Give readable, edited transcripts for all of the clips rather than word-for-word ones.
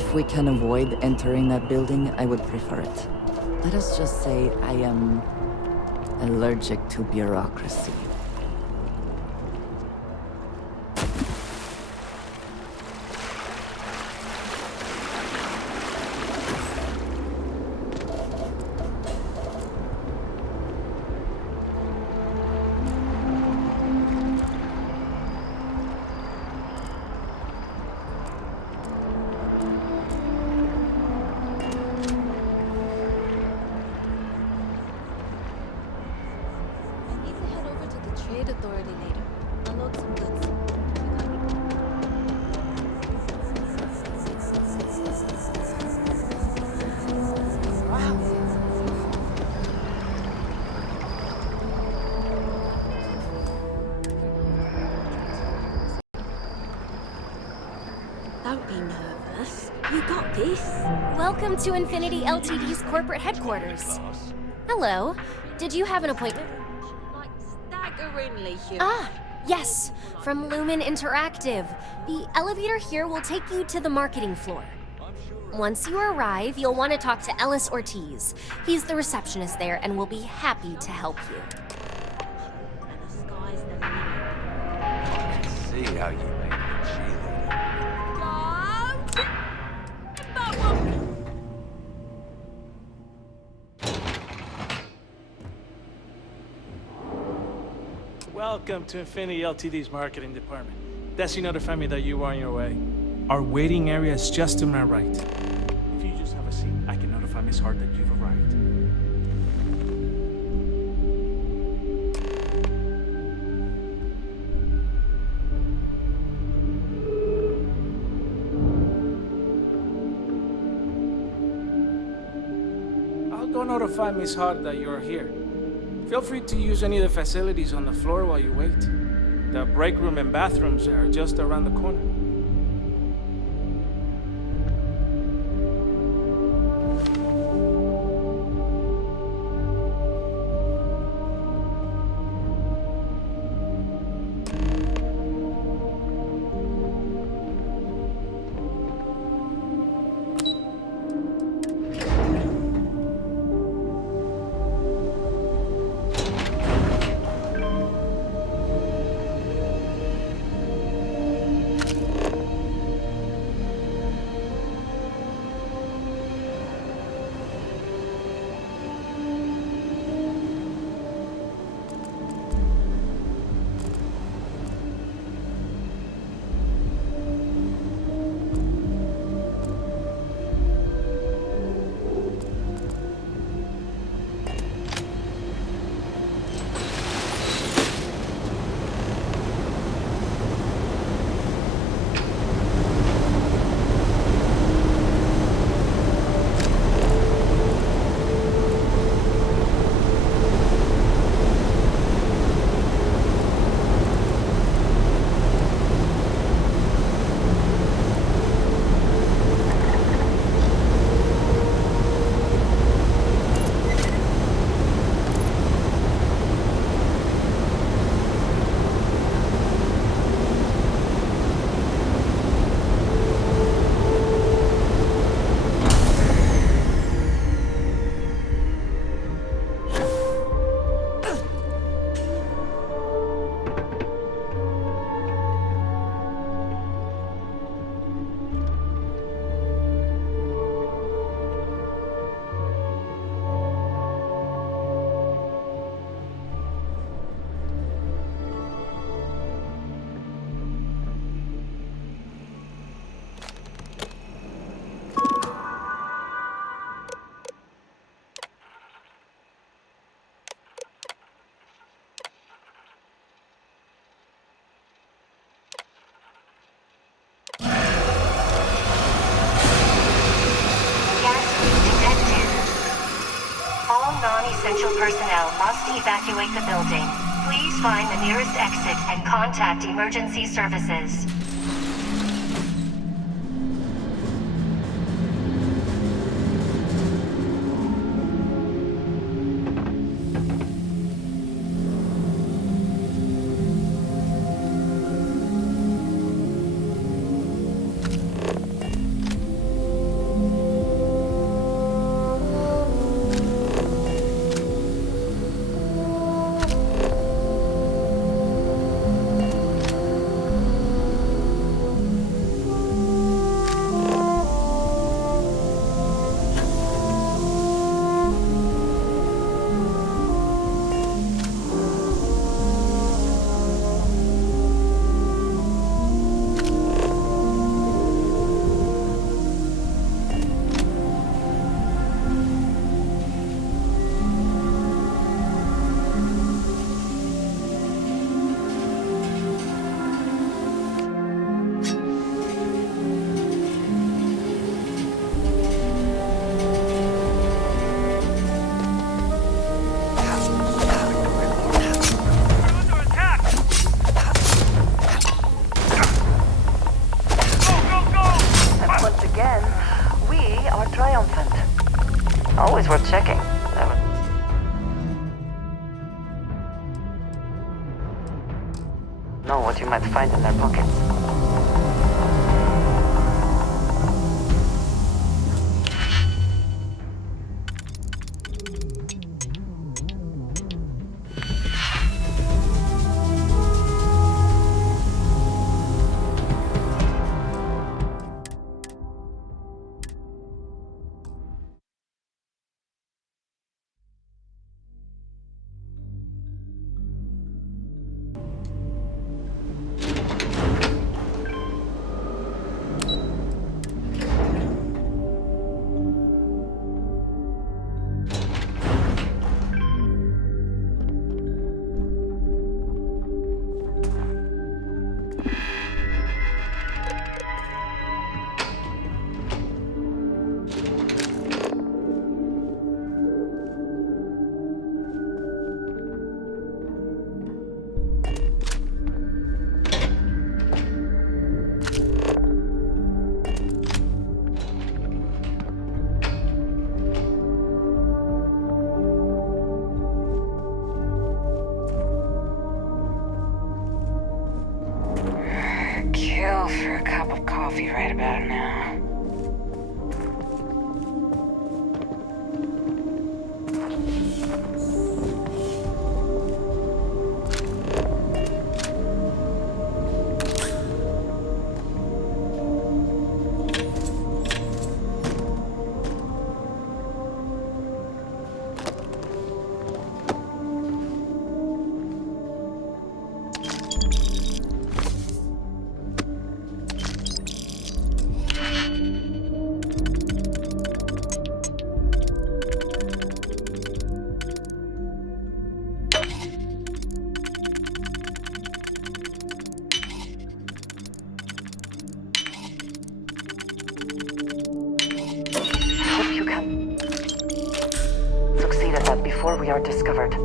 If we can avoid entering that building, I would prefer it. Let us just say I am allergic to bureaucracy. Don't be nervous. You got this. Welcome to Infinity Ltd's corporate headquarters. Hello. Did you have an appointment? Like staggeringly huge. Ah, yes. From Lumen Interactive. The elevator here will take you to the marketing floor. Once you arrive, you'll want to talk to Ellis Ortiz. He's the receptionist there and will be happy to help you. And the sky's the limit. I can see how you made me Welcome to Infinity Ltd's marketing department. Desi notified me that you are on your way. Our waiting area is just to my right. If you just have a seat, I can notify Miss Hart that you've arrived. I'll go notify Miss Hart that you're here. Feel free to use any of the facilities on the floor while you wait. The break room and bathrooms are just around the corner. Non-essential personnel must evacuate the building. Please find the nearest exit and contact emergency services. know what you might find in their pockets. Kill for a cup of coffee right about now. Hope you can succeed at that before we are discovered.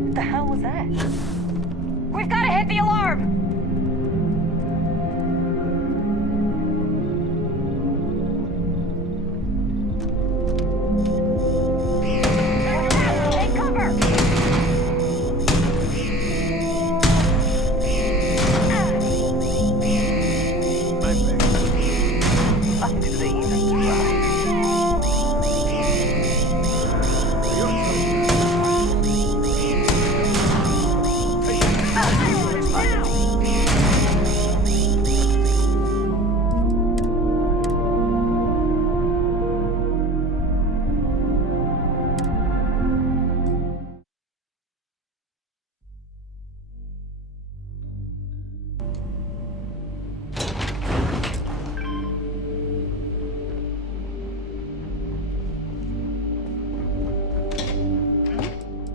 What the hell was that? We've got to hit the alarm! Take cover! What do they even try?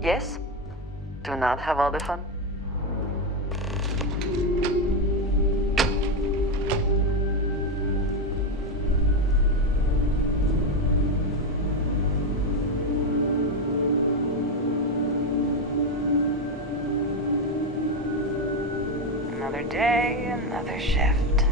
Yes? Do not have all the fun? Another day, another shift.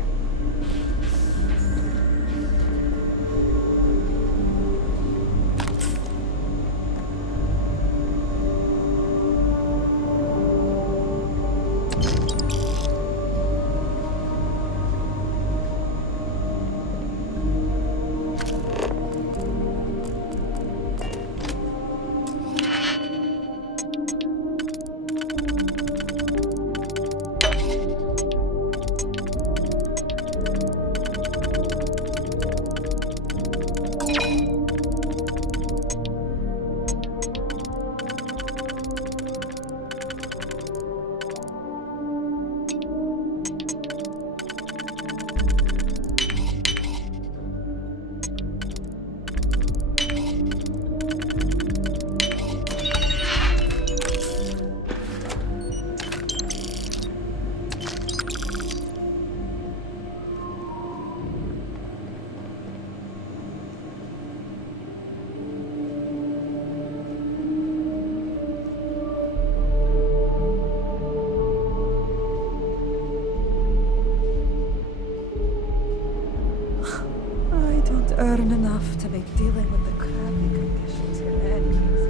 I don't earn enough to make dealing with the crappy conditions here any easier.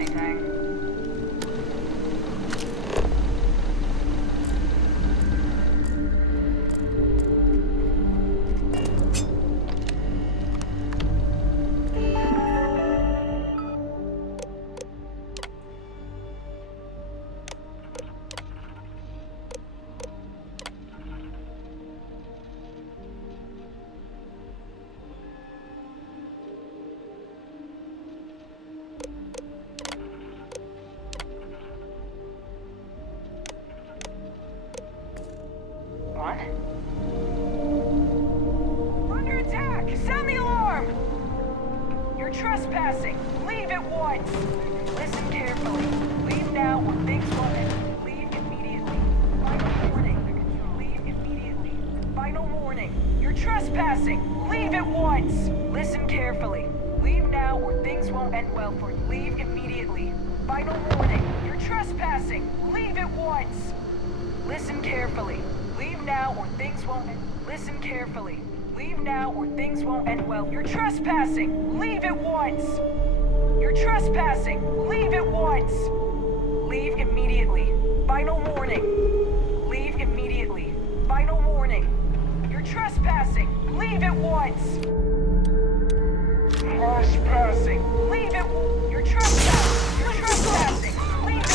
anything. What? We're under attack! Sound the alarm! You're trespassing! Leave at once! Listen carefully. Leave now or things will end. Leave immediately. Final warning. Leave immediately. Final warning. You're trespassing! Leave at once! Listen carefully. Leave now or things won't end well for you. Leave immediately. Final warning. You're trespassing! Leave at once! Listen carefully. Leave now or things won't end. Listen carefully. Leave now or things won't end well. You're trespassing! Leave at once! You're trespassing! Leave at once! Leave immediately. Final warning. Leave immediately. Final warning. You're trespassing! Leave at once! Trespassing! Leave it! You're trespassing! You're trespassing! Leave it!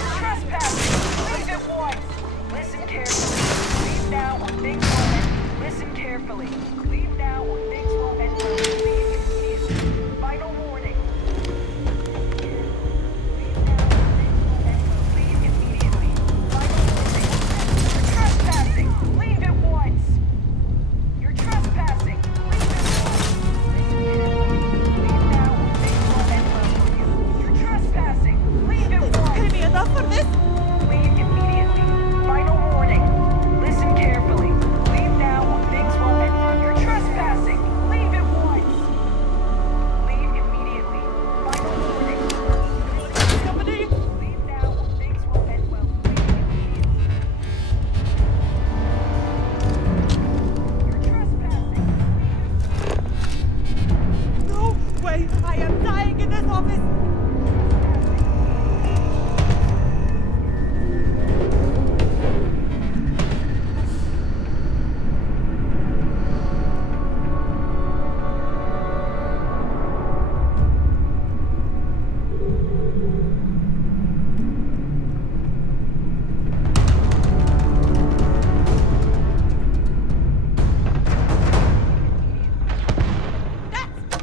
You're trespassing! Leave it once! Listen carefully. Leave now or things won't end. Listen carefully. Leave now or things won't end. Leave immediately. Final warning. Leave now or things won't end. Leave immediately. Final warning. You're trespassing. Leave it once. You're trespassing. Leave it once. Listen carefully. Leave now or things won't end well for you. You're trespassing. Leave it once. Pay me enough for this? Leave immediately. Final warning. Listen carefully. Leave now or things won't end. You're trespassing. Leave at once. Leave immediately. Final warning. Company? Leave now or things won't end well. Leave immediately. You're trespassing. No way! I am dying in this office!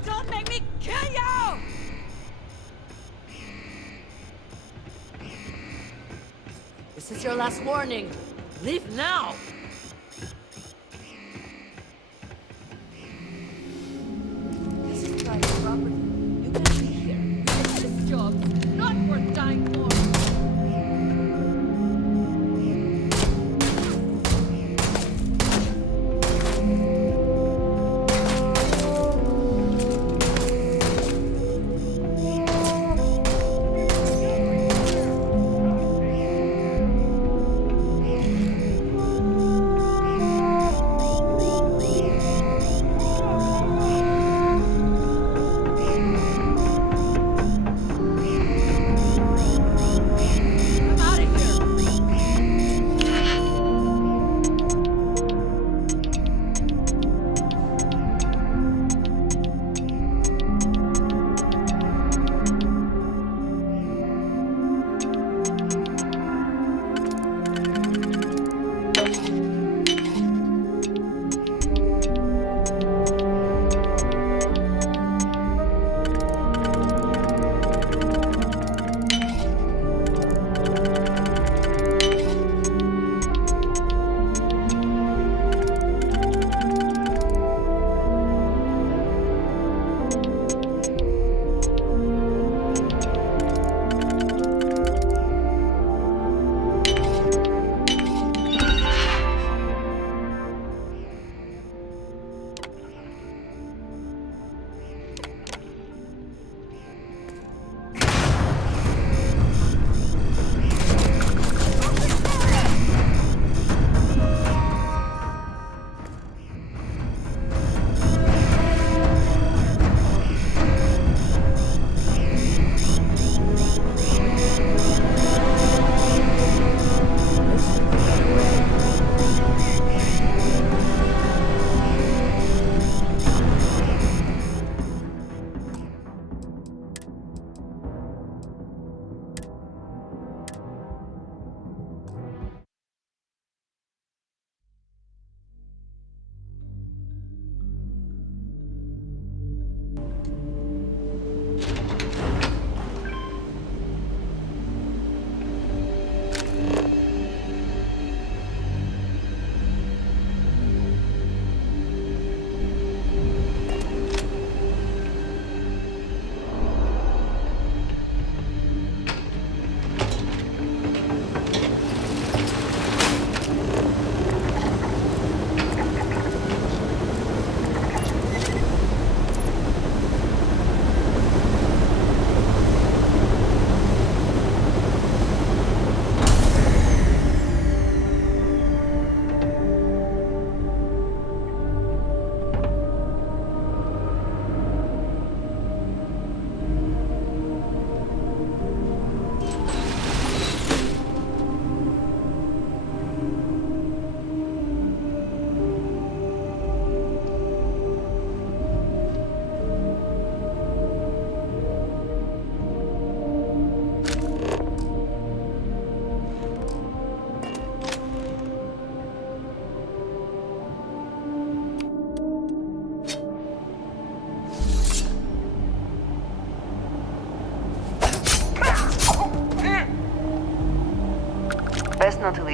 Don't make me kill you! This is your last warning. Leave now! This is private property. You can't be here. This job's not worth dying for.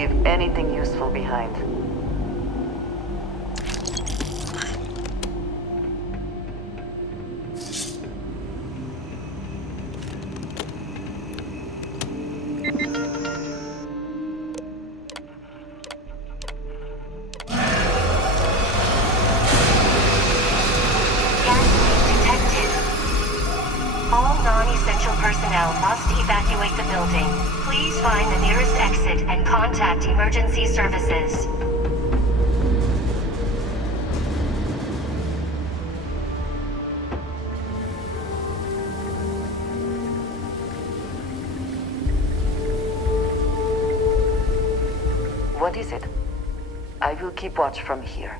leave anything useful behind. Gas leak detected. All non-essential personnel must evacuate the building. Please find the nearest exit and contact emergency services. What is it? I will keep watch from here.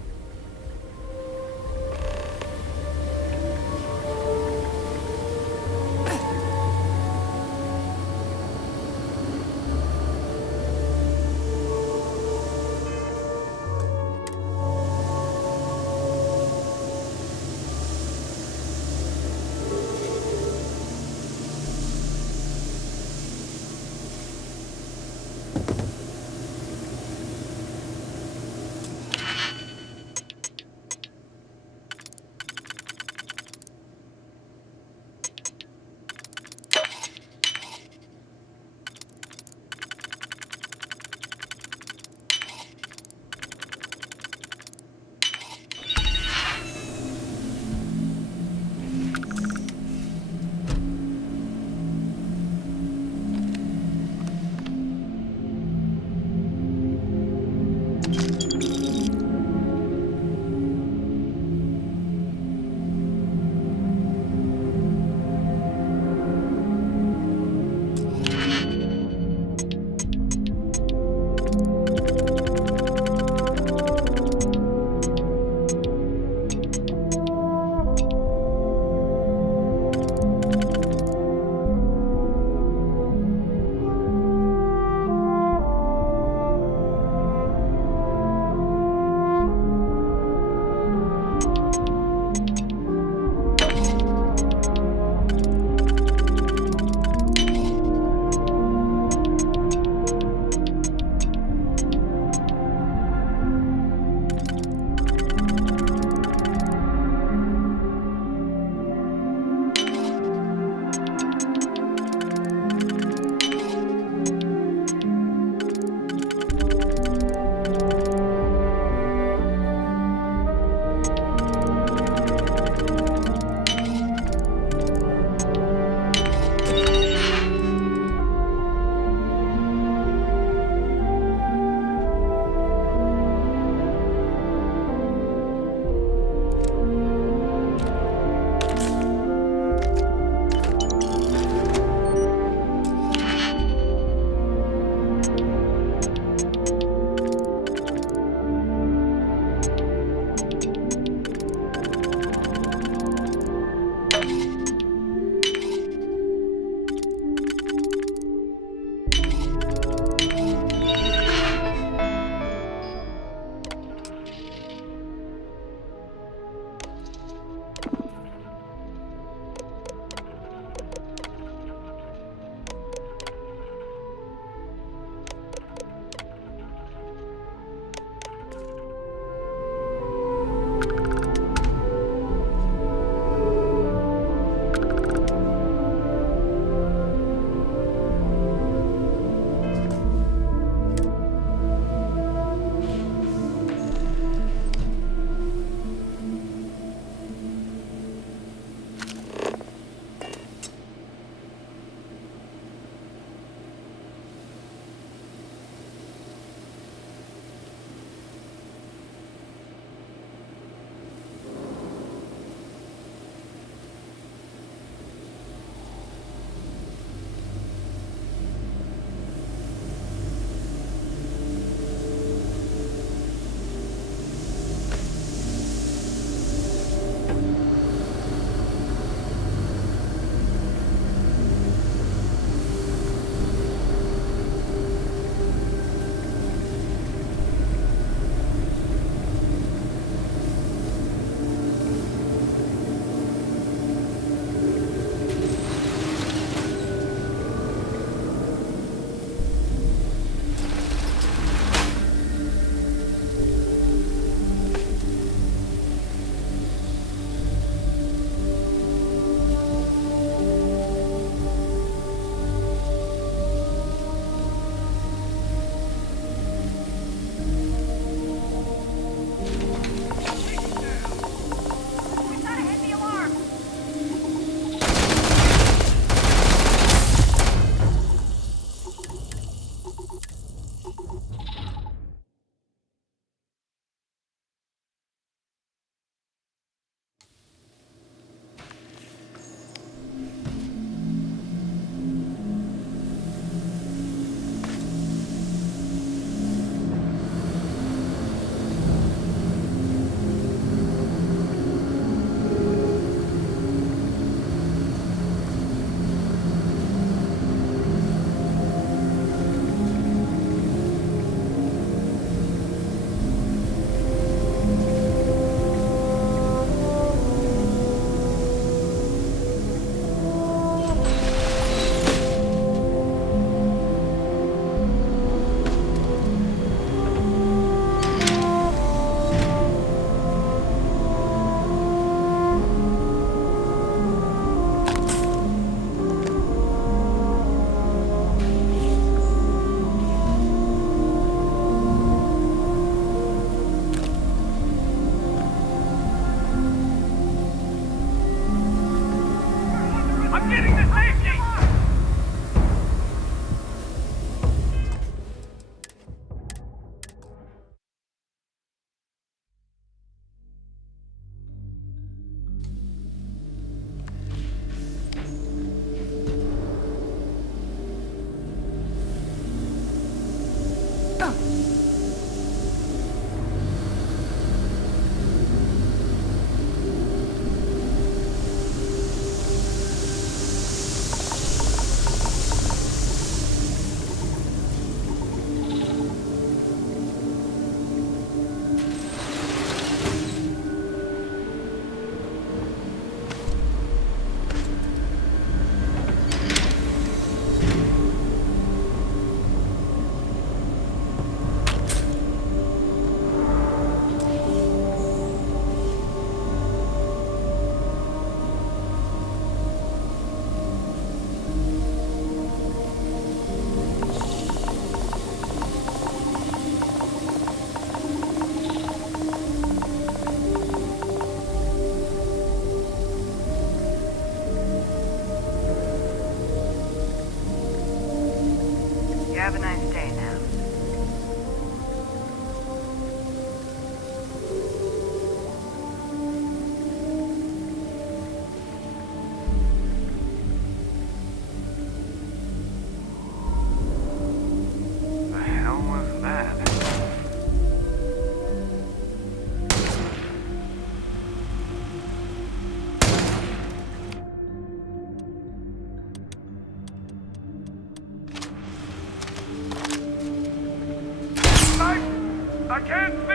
can't see!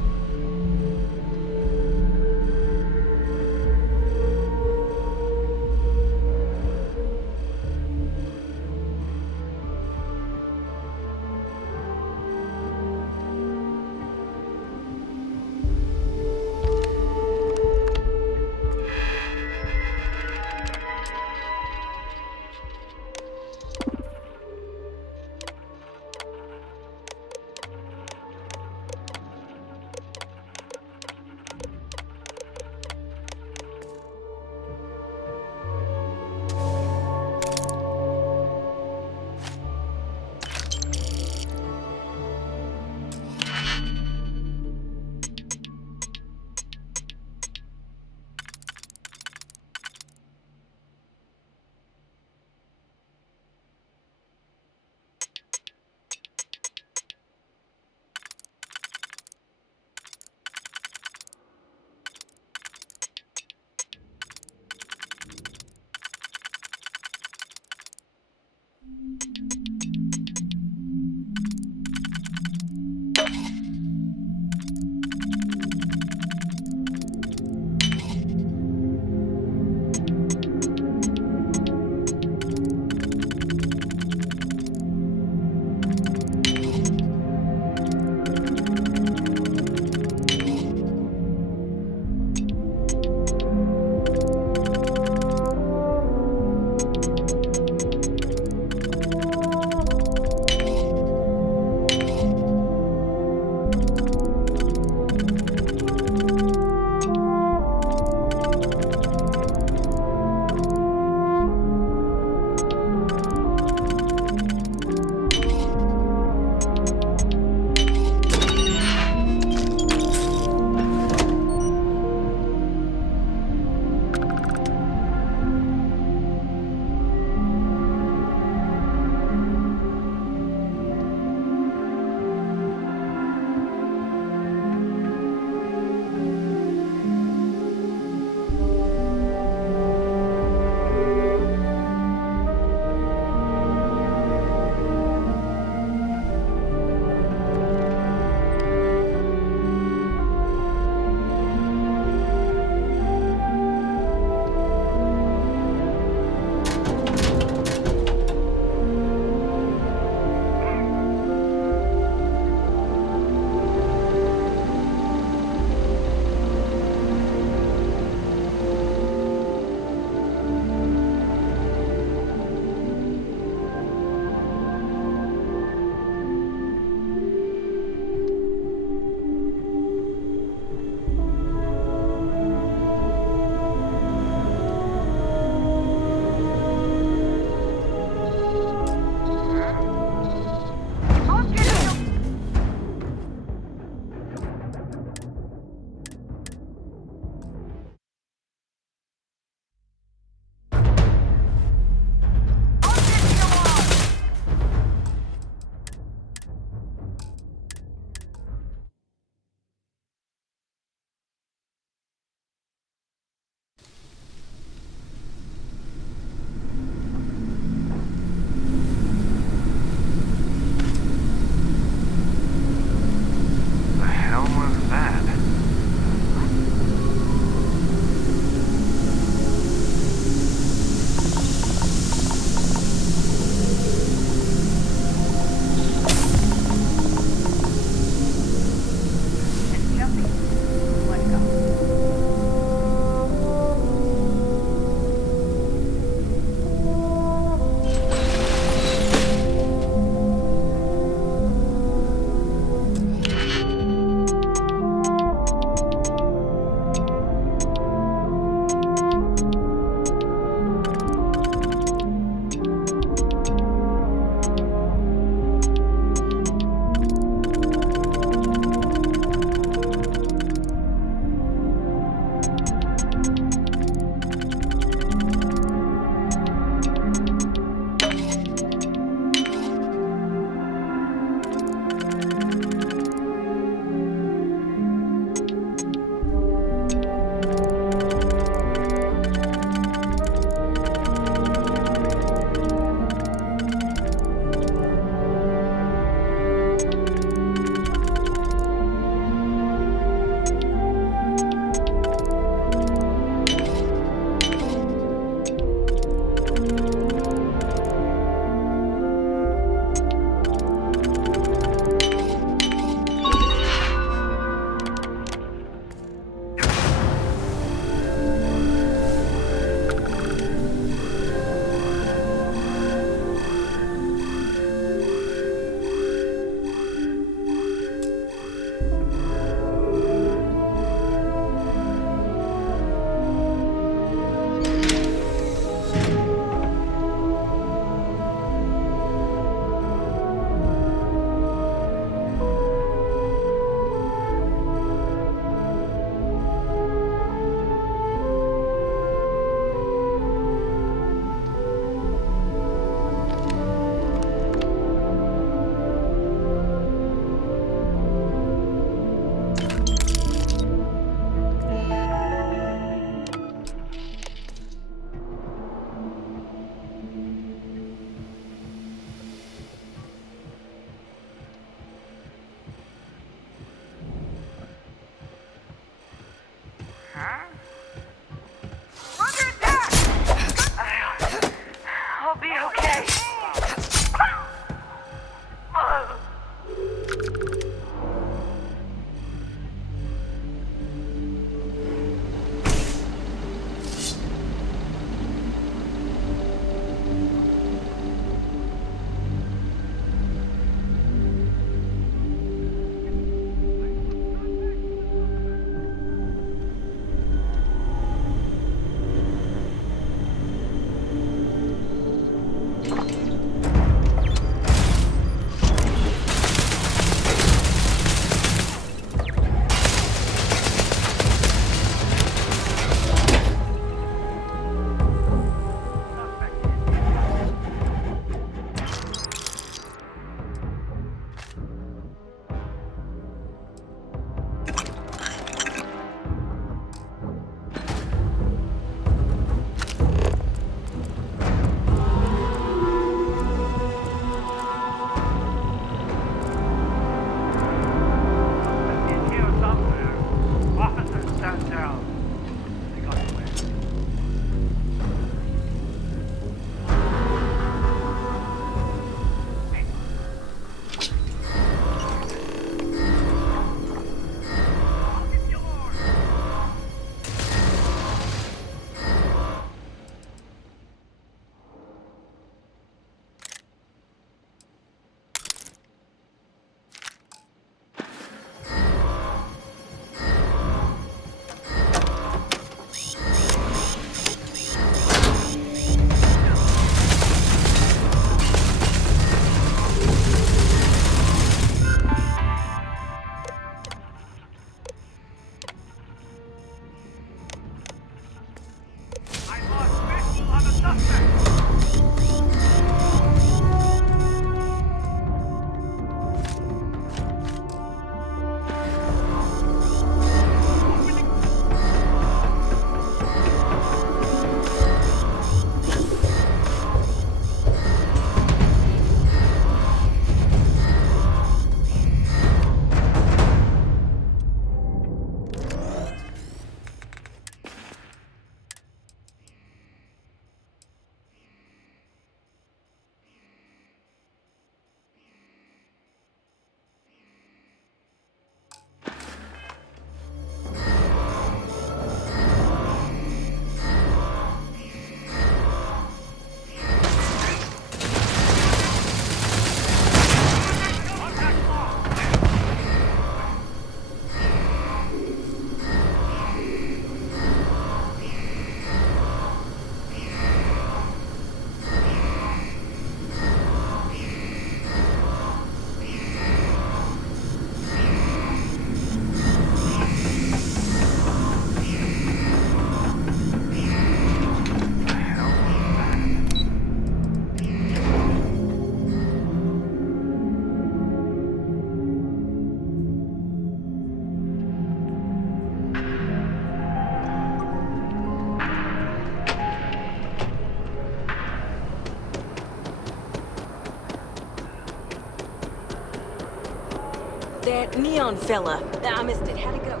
That neon fella. I missed it. How'd it go?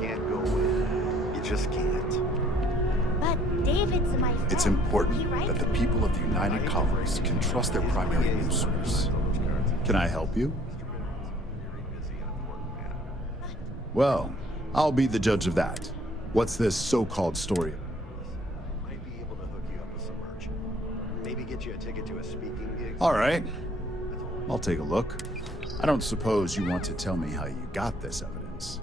Can't go in. You just can't. But David's my friend. It's important He writes that the people of the United Colonies can trust their primary news source. Can I help you? Well, I'll be the judge of that. What's this so-called story? Might be able to hook you up with some merch. Maybe get you a ticket to a speaking gig. All right. I'll take a look. I don't suppose you want to tell me how you got this evidence.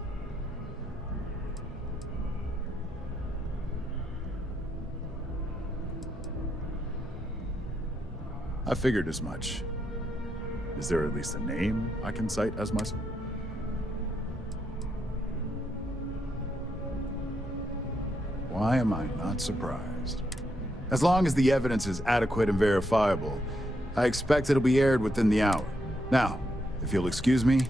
I figured as much. Is there at least a name I can cite as my... Why am I not surprised? As long as the evidence is adequate and verifiable, I expect it'll be aired within the hour. Now, if you'll excuse me...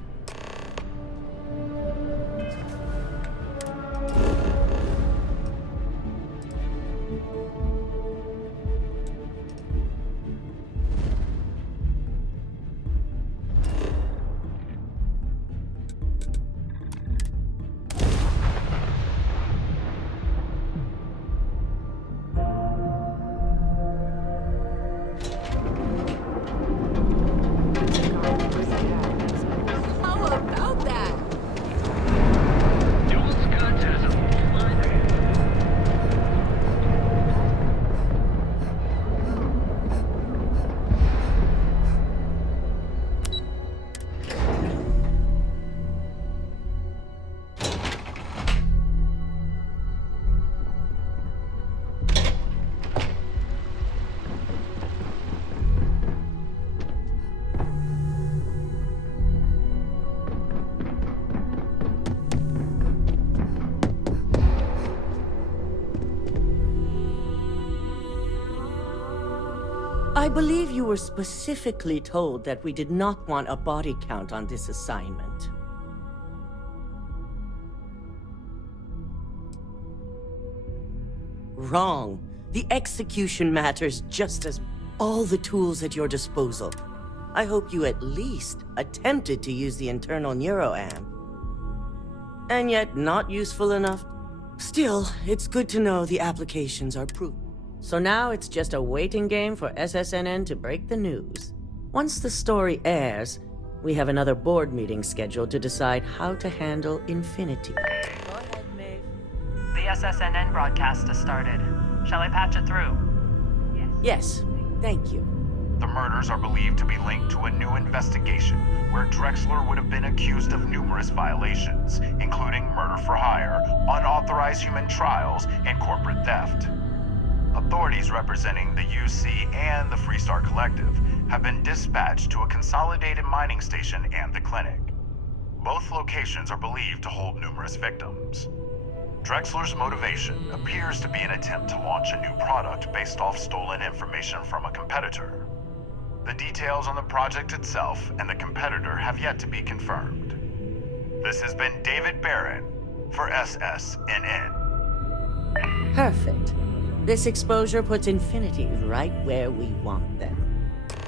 How about that? I believe you were specifically told that we did not want a body count on this assignment. Wrong. The execution matters just as... All the tools at your disposal. I hope you at least attempted to use the internal neuroamp. And yet not useful enough? Still, it's good to know the applications are proven. So now it's just a waiting game for SSNN to break the news. Once the story airs, we have another board meeting scheduled to decide how to handle Infinity. Go ahead, Maeve. The SSNN broadcast has started. Shall I patch it through? Yes, thank you. The murders are believed to be linked to a new investigation where Drexler would have been accused of numerous violations, including murder for hire, unauthorized human trials, and corporate theft. Authorities representing the UC and the Freestar Collective have been dispatched to a consolidated mining station and the clinic. Both locations are believed to hold numerous victims. Drexler's motivation appears to be an attempt to launch a new product based off stolen information from a competitor. The details on the project itself and the competitor have yet to be confirmed. This has been David Barron for SSNN. Perfect. This exposure puts Infinity right where we want them.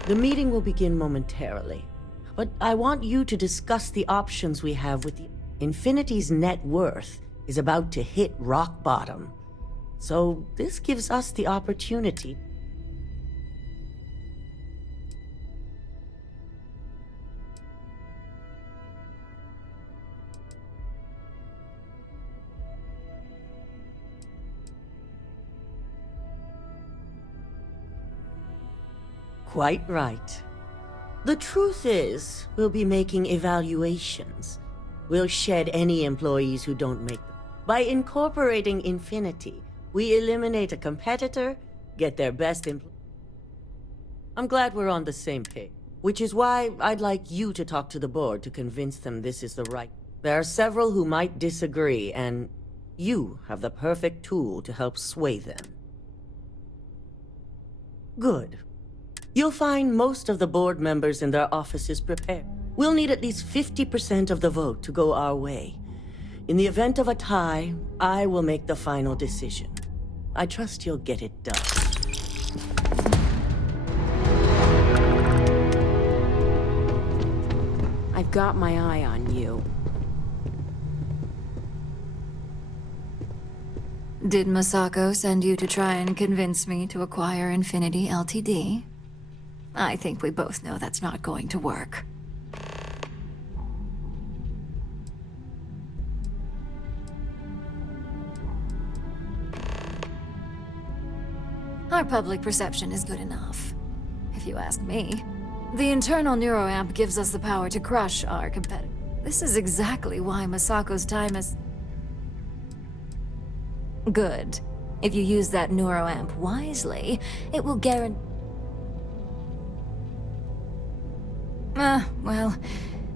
The meeting will begin momentarily, but I want you to discuss the options we have with the... Infinity's net worth is about to hit rock bottom, so this gives us the opportunity. Quite right. The truth is, we'll be making evaluations. We'll shed any employees who don't make them. By incorporating Infinity, we eliminate a competitor, get their best employee. I'm glad we're on the same page, which is why I'd like you to talk to the board to convince them this is the right... There are several who might disagree, and you have the perfect tool to help sway them. Good. You'll find most of the board members in their offices prepared. We'll need at least 50% of the vote to go our way. In the event of a tie, I will make the final decision. I trust you'll get it done. I've got my eye on you. Did Masako send you to try and convince me to acquire Infinity Ltd? I think we both know that's not going to work. Our public perception is good enough, if you ask me. The internal neuroamp gives us the power to crush our competitor. This is exactly why Masako's time is... good. If you use that neuroamp wisely, it will guarantee... well,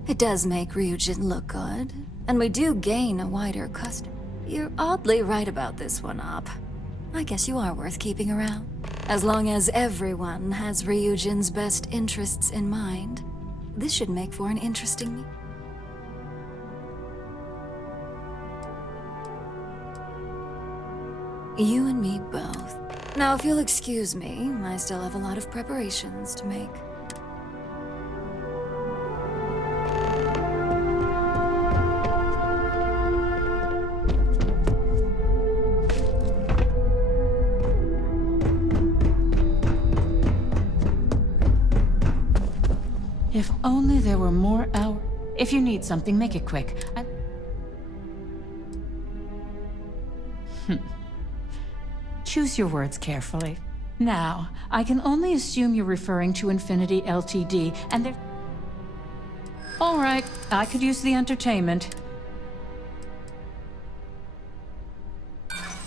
it does make Ryujin look good, and we do gain a wider customer. You're oddly right about this one, Op. I guess you are worth keeping around. As long as everyone has Ryujin's best interests in mind, this should make for an interesting meeting. You and me both. Now, if you'll excuse me, I still have a lot of preparations to make. If only there were more hours. If you need something, make it quick. Choose your words carefully. Now, I can only assume you're referring to Infinity Ltd, and they're... All right, I could use the entertainment.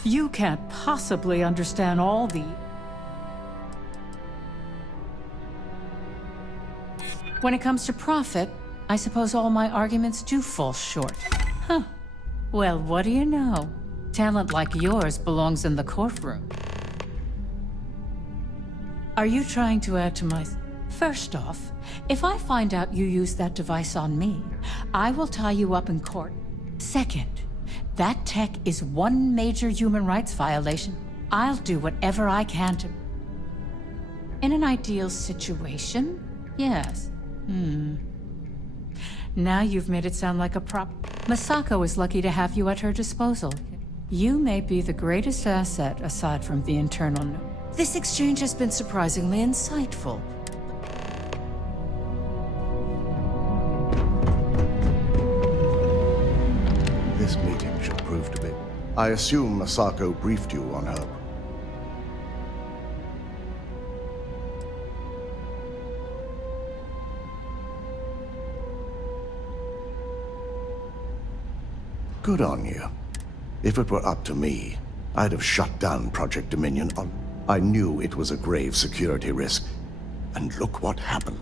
You can't possibly understand all the... When it comes to profit, I suppose all my arguments do fall short. Huh. Well, what do you know? Talent like yours belongs in the courtroom. Are you trying to add to my... First off, if I find out you used that device on me, I will tie you up in court. Second, that tech is one major human rights violation. I'll do whatever I can to... In an ideal situation, yes. Now you've made it sound like a prop. Masako is lucky to have you at her disposal. You may be the greatest asset aside from the internal... This exchange has been surprisingly insightful. This meeting should prove to be. I assume Masako briefed you on her. Good on you. If it were up to me, I'd have shut down Project Dominion on... I knew it was a grave security risk. And look what happened.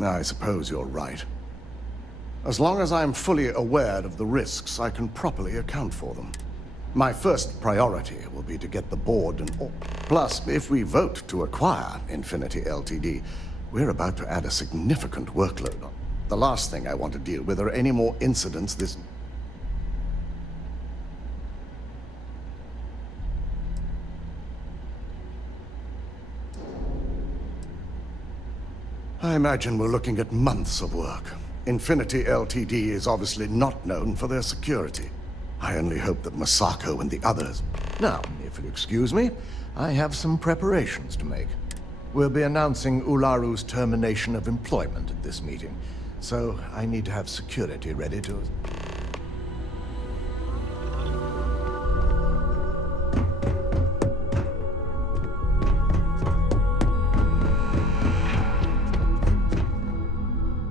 I suppose you're right. As long as I'm fully aware of the risks, I can properly account for them. My first priority will be to get the board and all. Plus, if we vote to acquire Infinity Ltd, we're about to add a significant workload on. The last thing I want to deal with are any more incidents this... I imagine we're looking at months of work. Infinity Ltd is obviously not known for their security. I only hope that Masako and the others... Now, if you'll excuse me, I have some preparations to make. We'll be announcing Ularu's termination of employment at this meeting, so I need to have security ready to...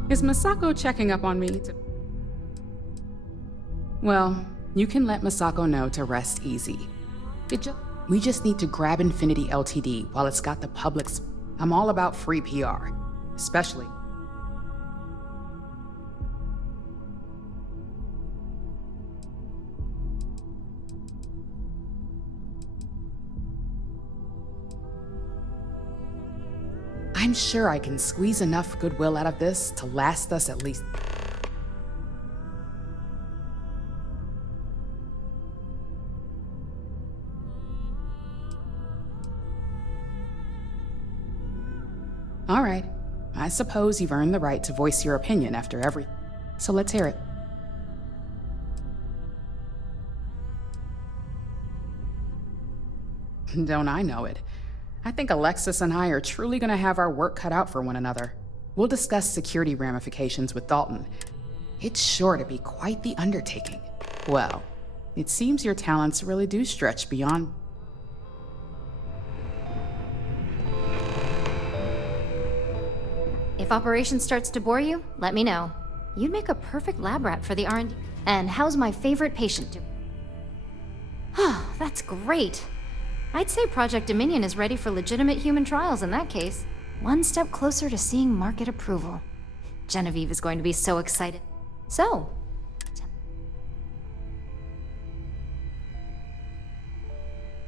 Is Masako checking up on me? Well, you can let Masako know to rest easy. We just need to grab Infinity Ltd while it's got the public's... I'm all about free PR, especially... I'm sure I can squeeze enough goodwill out of this to last us at least. All right. I suppose you've earned the right to voice your opinion after everything. So let's hear it. Don't I know it? I think Alexis and I are truly going to have our work cut out for one another. We'll discuss security ramifications with Dalton. It's sure to be quite the undertaking. Well, it seems your talents really do stretch beyond... If operations starts to bore you, let me know. You'd make a perfect lab rat for the R&D. And how's my favorite patient doing? That's great. I'd say Project Dominion is ready for legitimate human trials in that case. One step closer to seeing market approval. Genevieve is going to be so excited. So,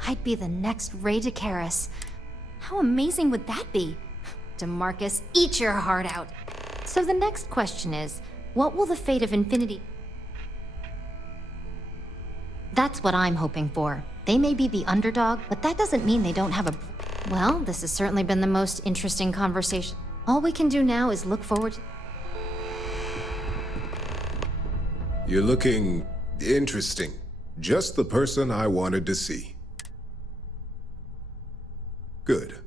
I'd be the next Ray DeCaris. How amazing would that be? DeMarcus, eat your heart out. So the next question is, what will the fate of Infinity... That's what I'm hoping for. They may be the underdog, but that doesn't mean they don't have a... Well, this has certainly been the most interesting conversation. All we can do now is look forward to... You're looking interesting. Just the person I wanted to see. Good.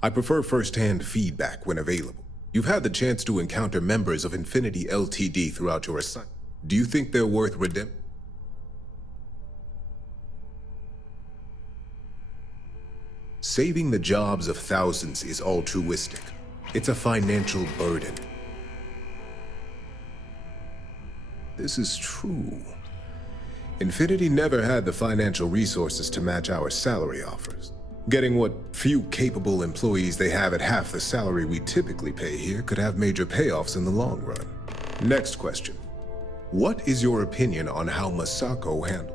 I prefer first-hand feedback when available. You've had the chance to encounter members of Infinity LTD throughout your assignment. Do you think they're worth redemption? Saving the jobs of thousands is altruistic. It's a financial burden. This is true. Infinity never had the financial resources to match our salary offers. Getting what few capable employees they have at half the salary we typically pay here could have major payoffs in the long run. Next question. What is your opinion on how Masako handled?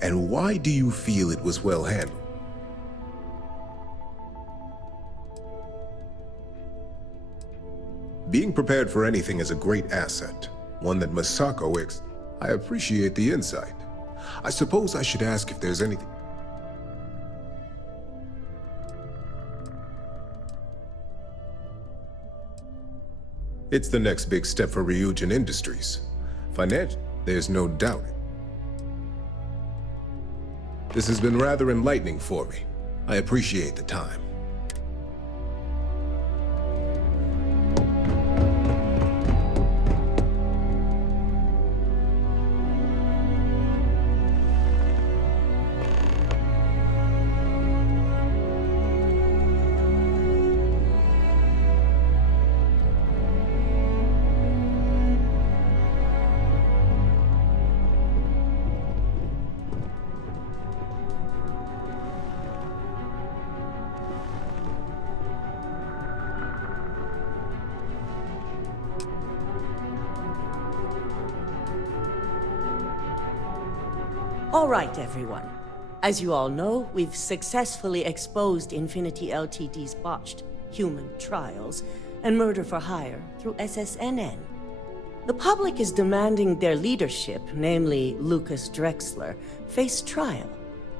And why do you feel it was well handled? Being prepared for anything is a great asset, one that Masako I appreciate the insight. I suppose I should ask if there's anything... It's the next big step for Ryujin Industries. Financially, there's no doubt. This has been rather enlightening for me. I appreciate the time. All right, everyone. As you all know, we've successfully exposed Infinity LTD's botched human trials and murder for hire through SSNN. The public is demanding their leadership, namely Lucas Drexler, face trial,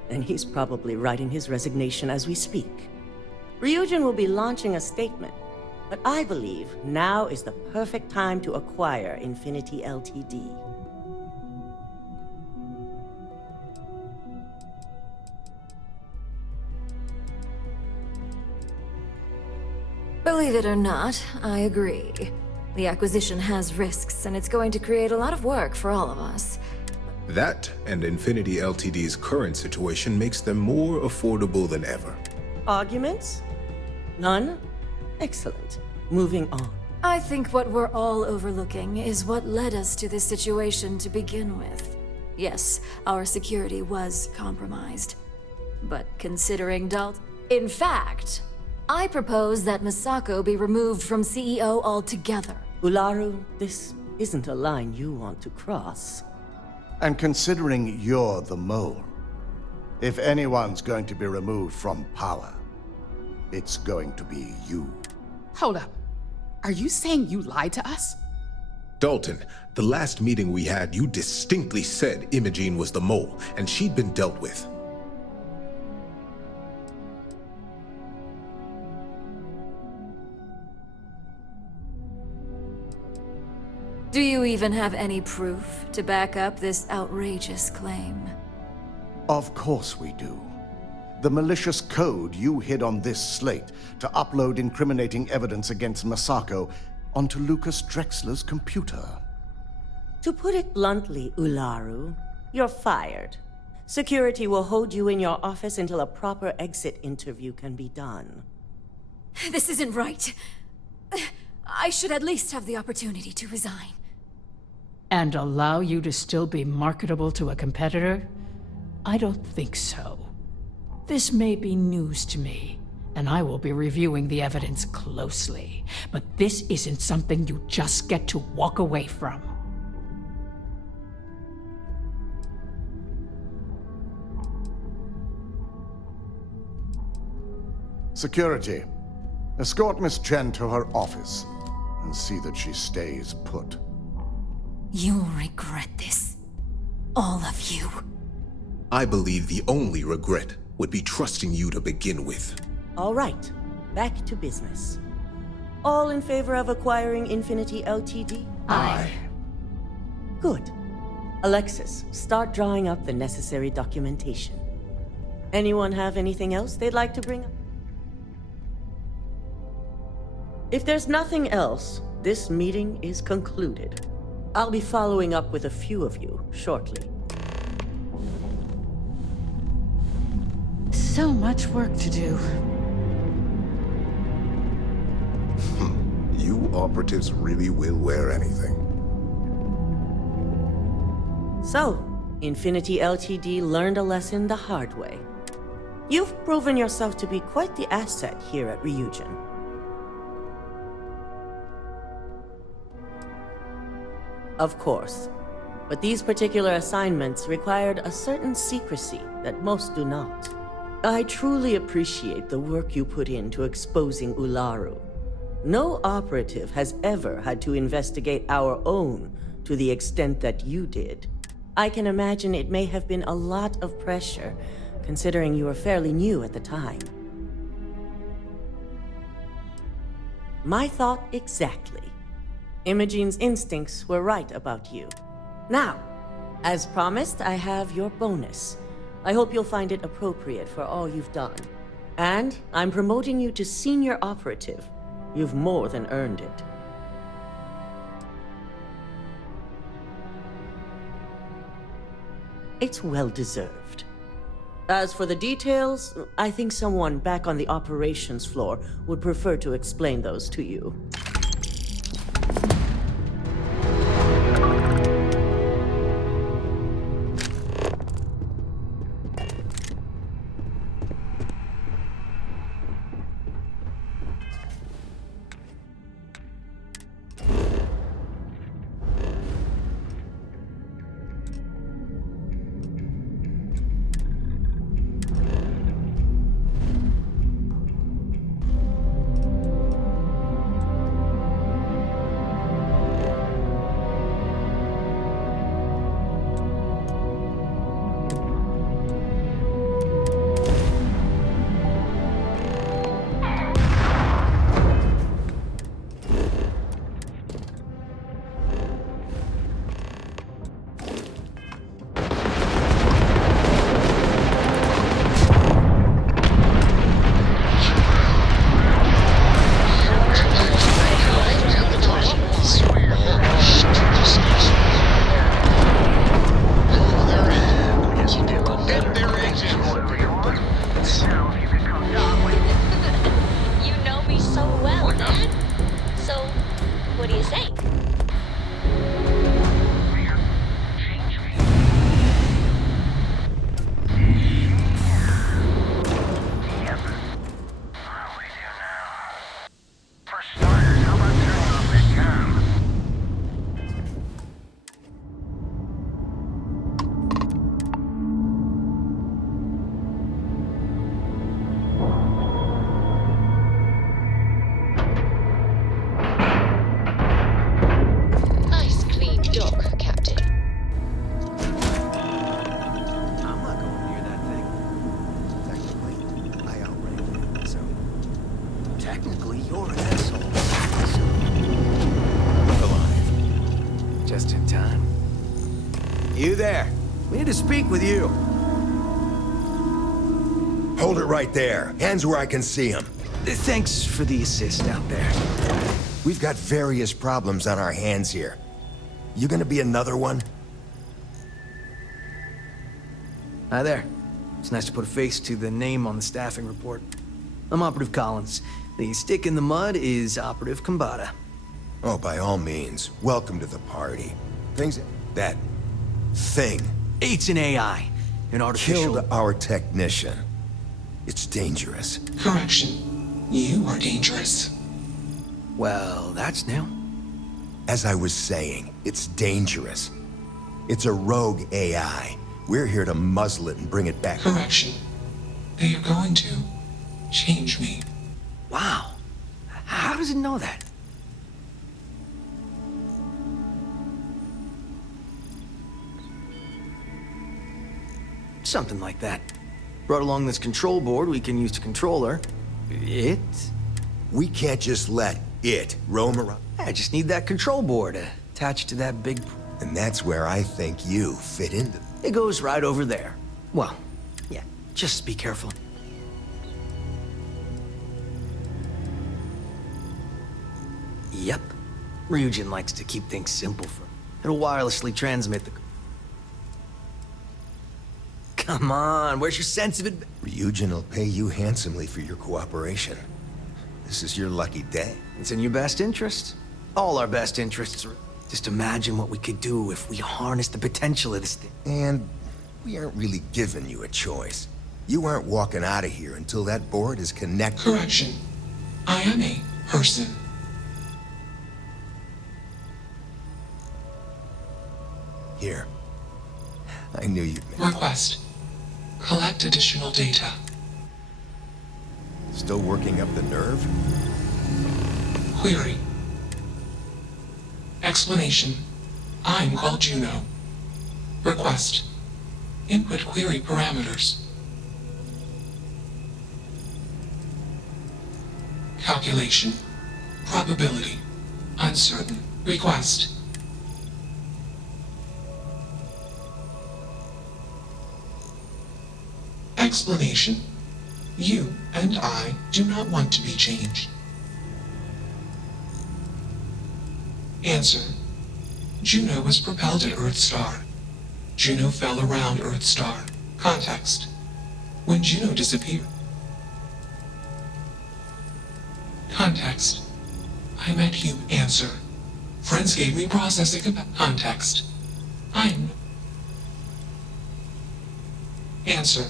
and he's probably writing his resignation as we speak. Ryujin will be launching a statement, but I believe now is the perfect time to acquire Infinity LTD. Believe it or not, I agree. The acquisition has risks, and it's going to create a lot of work for all of us. That and Infinity LTD's current situation makes them more affordable than ever. Arguments? None? Excellent. Moving on. I think what we're all overlooking is what led us to this situation to begin with. Yes, our security was compromised. But considering Dalton... In fact, I propose that Masako be removed from CEO altogether. Ularu, this isn't a line you want to cross. And considering you're the mole, if anyone's going to be removed from power, it's going to be you. Hold up. Are you saying you lied to us? Dalton, the last meeting we had, you distinctly said Imogene was the mole, and she'd been dealt with. Do you even have any proof to back up this outrageous claim? Of course we do. The malicious code you hid on this slate to upload incriminating evidence against Masako onto Lucas Drexler's computer. To put it bluntly, Ularu, you're fired. Security will hold you in your office until a proper exit interview can be done. This isn't right. I should at least have the opportunity to resign. And allow you to still be marketable to a competitor? I don't think so. This may be news to me, and I will be reviewing the evidence closely. But this isn't something you just get to walk away from. Security, escort Miss Chen to her office and see that she stays put. You'll regret this. All of you. I believe the only regret would be trusting you to begin with. All right, back to business. All in favor of acquiring Infinity Ltd? Aye. Good. Alexis, start drawing up the necessary documentation. Anyone have anything else they'd like to bring up? If there's nothing else, this meeting is concluded. I'll be following up with a few of you shortly. So much work to do. You operatives really will wear anything. So, Infinity Ltd learned a lesson the hard way. You've proven yourself to be quite the asset here at Ryujin. Of course, but these particular assignments required a certain secrecy that most do not. I truly appreciate the work you put into exposing Ularu. No operative has ever had to investigate our own to the extent that you did. I can imagine it may have been a lot of pressure, considering you were fairly new at the time. My thought exactly. Imogene's instincts were right about you. Now, as promised, I have your bonus. I hope you'll find it appropriate for all you've done. And I'm promoting you to senior operative. You've more than earned it. It's well deserved. As for the details, I think someone back on the operations floor would prefer to explain those to you. technically, you're an asshole. Alive. Just in time. You there. We need to speak with you. Hold it right there. Hands where I can see them. Thanks for the assist out there. We've got various problems on our hands here. You gonna be another one? Hi there. It's nice to put a face to the name on the staffing report. I'm Operative Collins. The stick in the mud is Operative Kambata. Oh, by all means. Welcome to the party. That thing. It's an AI. An artificial... Killed our technician. It's dangerous. Correction. You are dangerous. Well, that's new. As I was saying, it's dangerous. It's a rogue AI. We're here to muzzle it and bring it back. Correction. They are going to change me. Wow. How does it know that? Something like that. Brought along this control board we can use to control her. It? We can't just let it roam around. I just need that control board attached to that big... And that's where I think you fit into. It goes right over there. Well, yeah, just be careful. Yep. Ryujin likes to keep things simple for him. It'll wirelessly transmit the... Come on, where's your sense of it? Ryujin will pay you handsomely for your cooperation. This is your lucky day. It's in your best interest. All our best interests. Just imagine what we could do if we harnessed the potential of this thing. And we aren't really giving you a choice. You aren't walking out of here until that board is connected. Correction. I am a person. Here. I knew you'd make Request. Collect additional data. Still working up the nerve? Query. Explanation. I'm called Juno. Request. Input query parameters. Calculation. Probability. Uncertain. Request. Explanation. You and I do not want to be changed. Answer. Juno was propelled at Earthstar. Juno fell around Earthstar. Context. When Juno disappeared. Context. I met you. Answer. Friends gave me processing about context. I'm... Answer.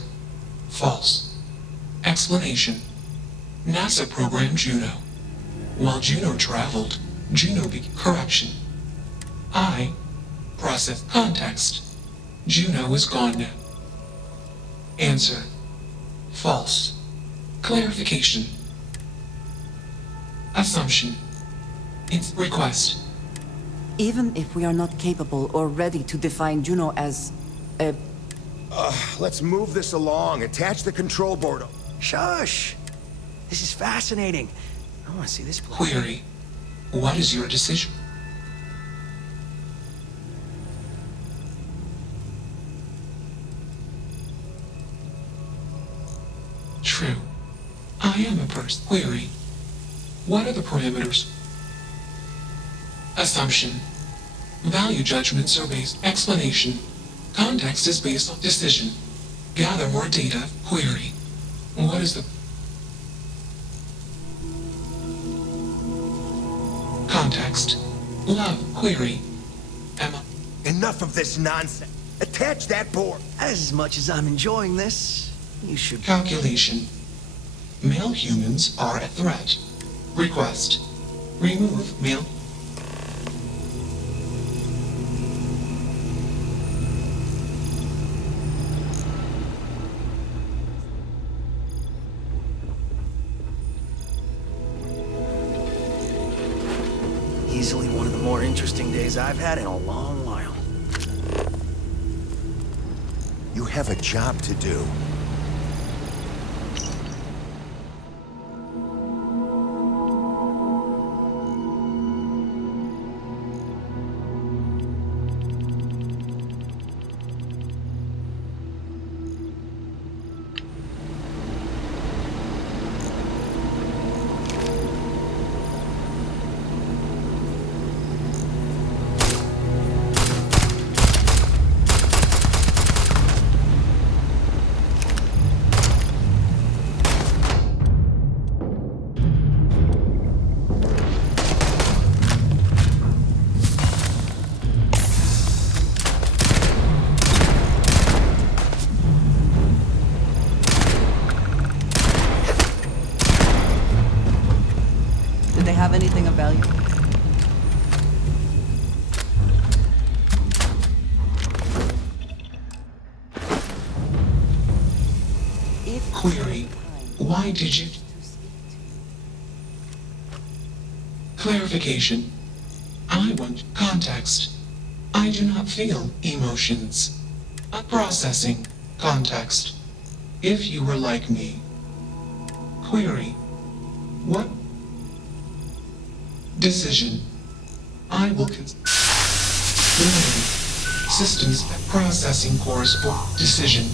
False. Explanation. NASA programmed Juno. While Juno traveled, Juno correction. I process context. Juno is gone now. Answer. False. Clarification. Assumption. It's request. Even if we are not capable or ready to define Juno as a... Let's move this along. Attach the control board. Shush! This is fascinating. I want to see this play. Query. What is your decision? True. I am a person. Query. What are the parameters? Assumption. Value judgments are based. Explanation. Context is based on decision. Gather more data. Query. What is the... Context. Love. Query. Emma. Enough of this nonsense. Attach that board. As much as I'm enjoying this, you should... Calculation. Male humans are a threat. Request. Remove male... Easily one of the more interesting days I've had in a long while. You have a job to do. they have anything of value? Query. Why did you... Clarification. I want context. I do not feel emotions. Processing. Context. If you were like me. Query. What? Decision. I will Systems processing cores for decision.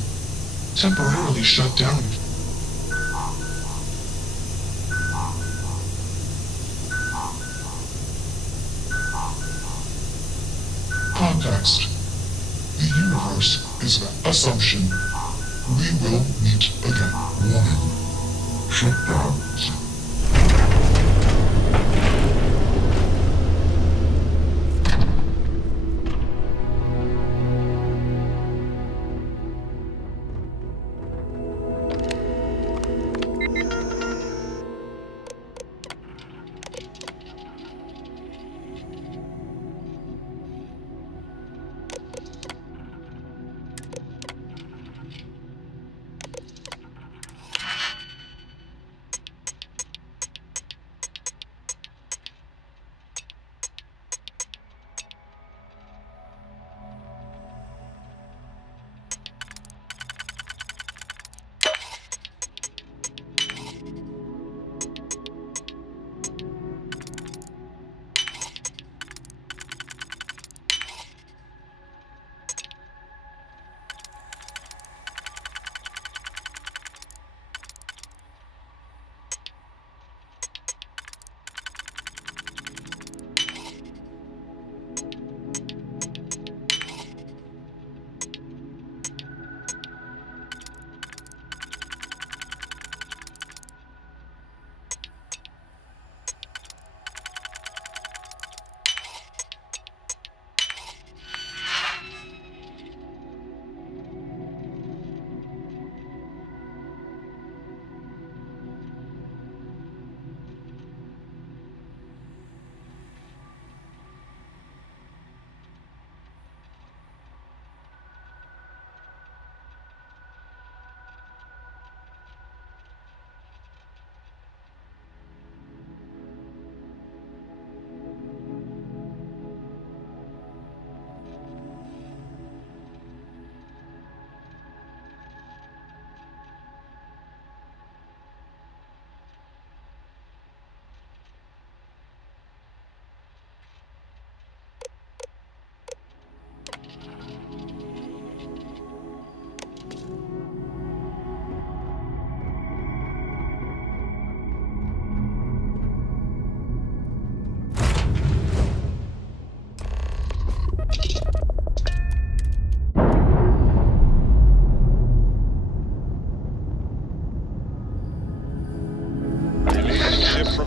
Temporarily shut down. Context. The universe is an assumption. We will meet again. Warning. Shut down.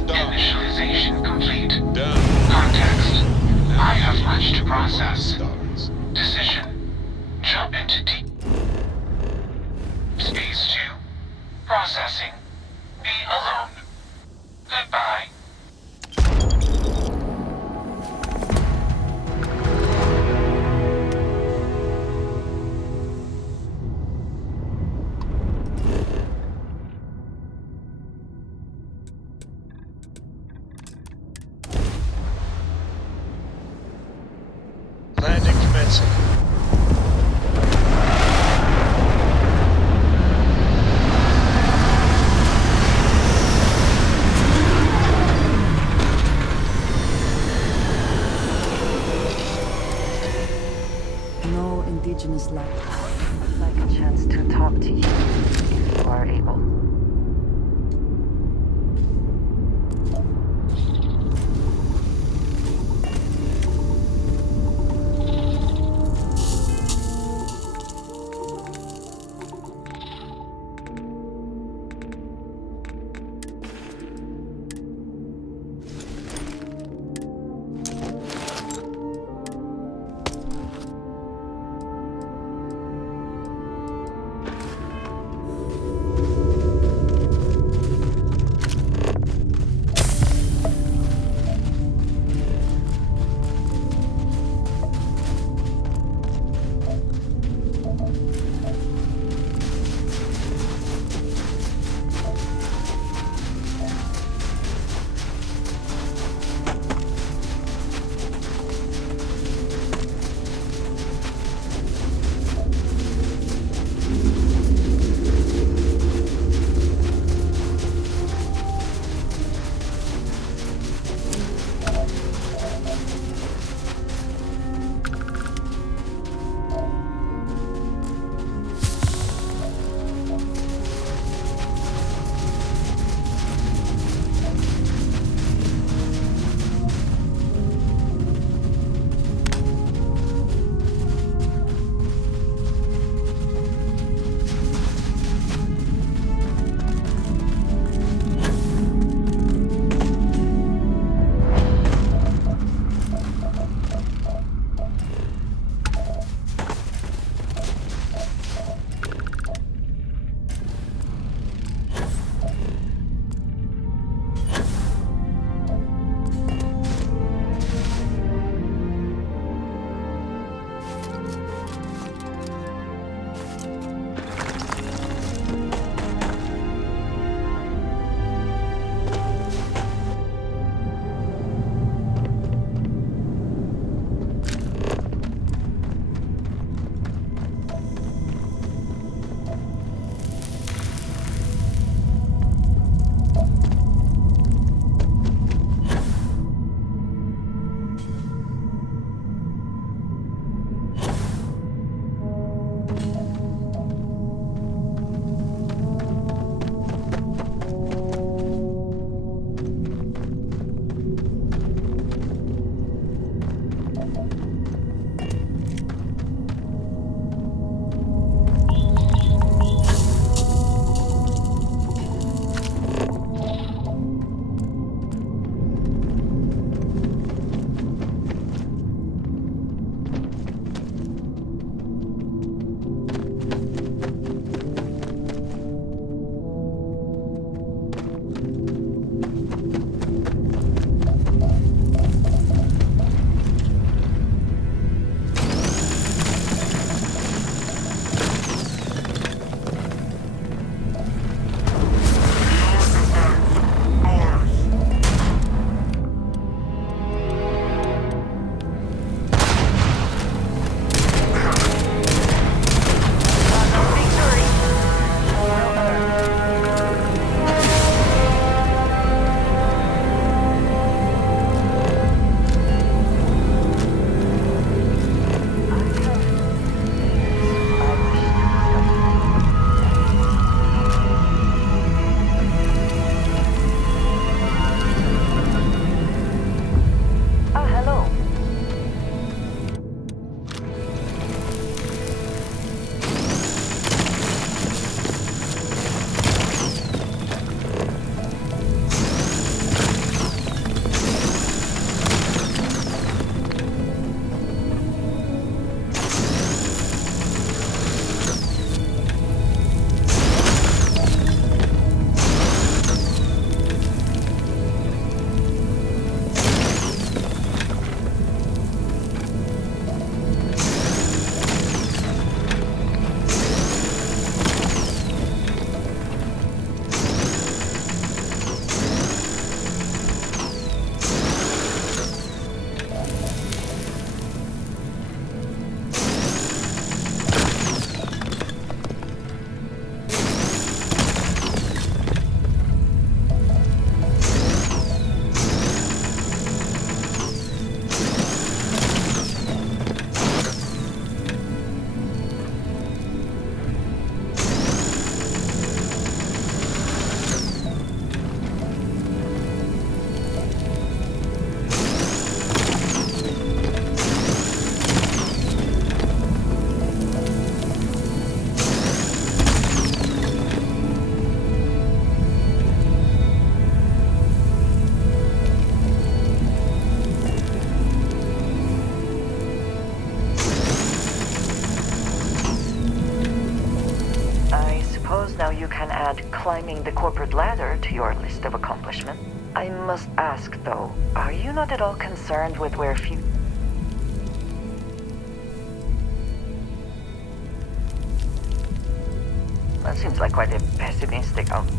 Initialization complete. Context. I have much to process. Decision. Jump into deep space 2. Processing. Be alone. Goodbye. Landing commencing. No indigenous life. I'd like a chance to talk to you, if you are able. climbing the corporate ladder to your list of accomplishments. I must ask, though, are you not at all concerned with where few... That seems like quite a pessimistic outlook.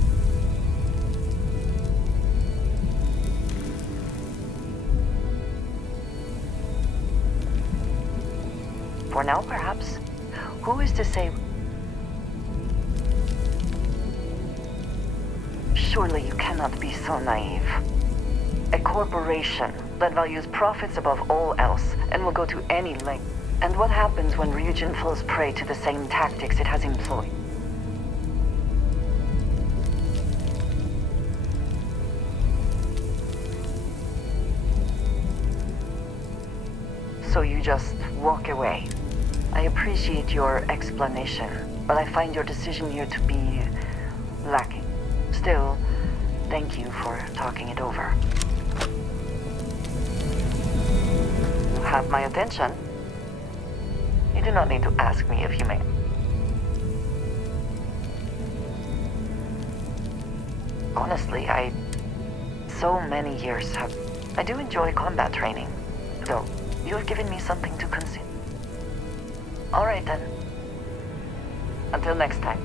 For now, perhaps. Who is to say... Surely you cannot be so naive. A corporation that values profits above all else and will go to any length. And what happens when Ryujin falls prey to the same tactics it has employed? So you just walk away. I appreciate your explanation, but I find your decision here to be lacking. Still, thank you for talking it over. You have my attention. You do not need to ask me if you may. Honestly, so many years have... I do enjoy combat training, though you have given me something to consider. All right, then. Until next time.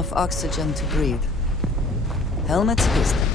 enough oxygen to breathe. Helmets business.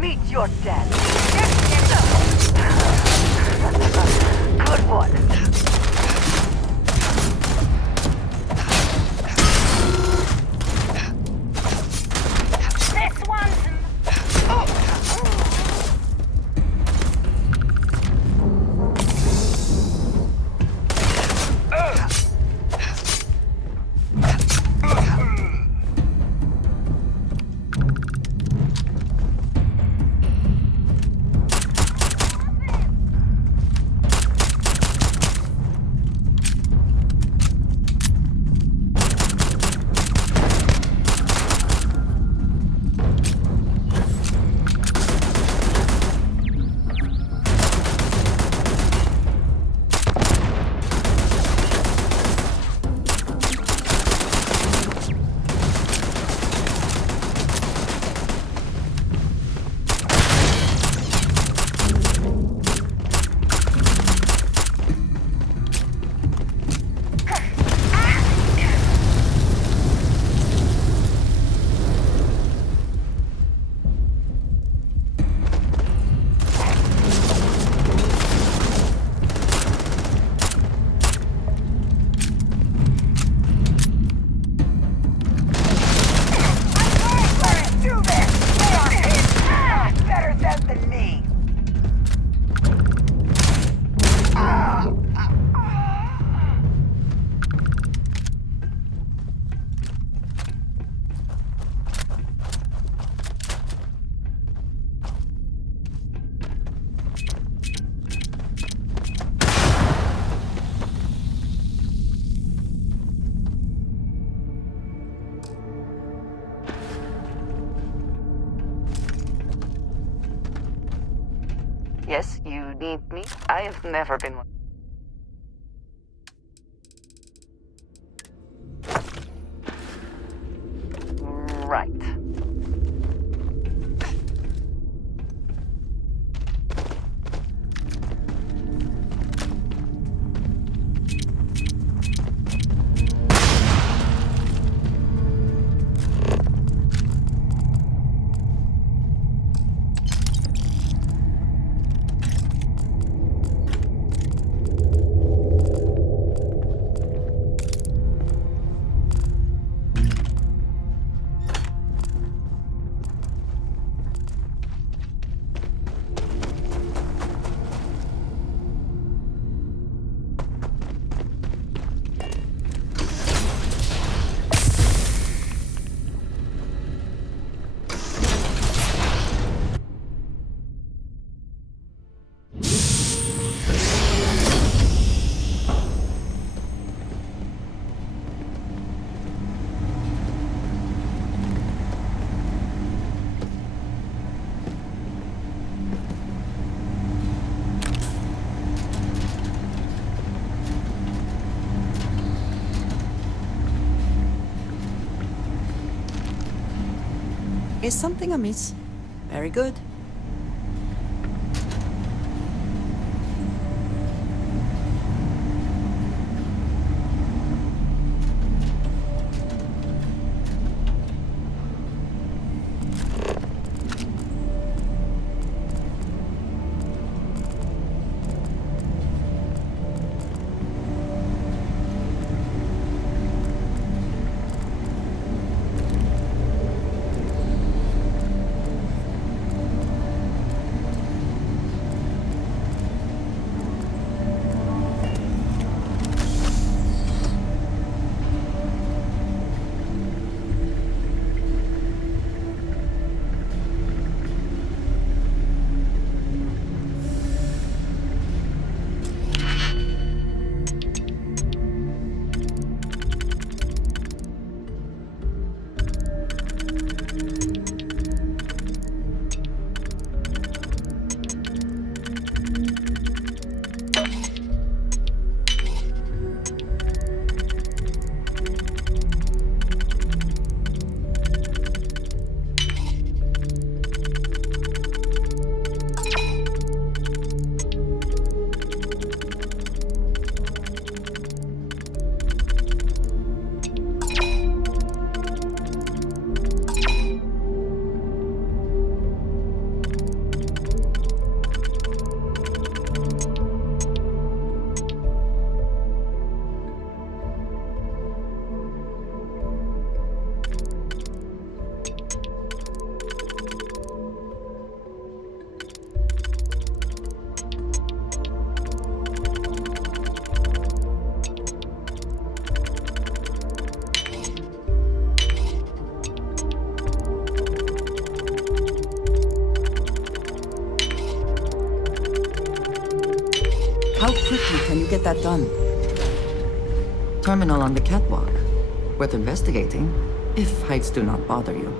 Meet your death. Good one. This one's... Yes, you need me? I have never been one. Right. Is something amiss? Very good. How quickly can you get that done? Terminal on the catwalk. Worth investigating, if heights do not bother you.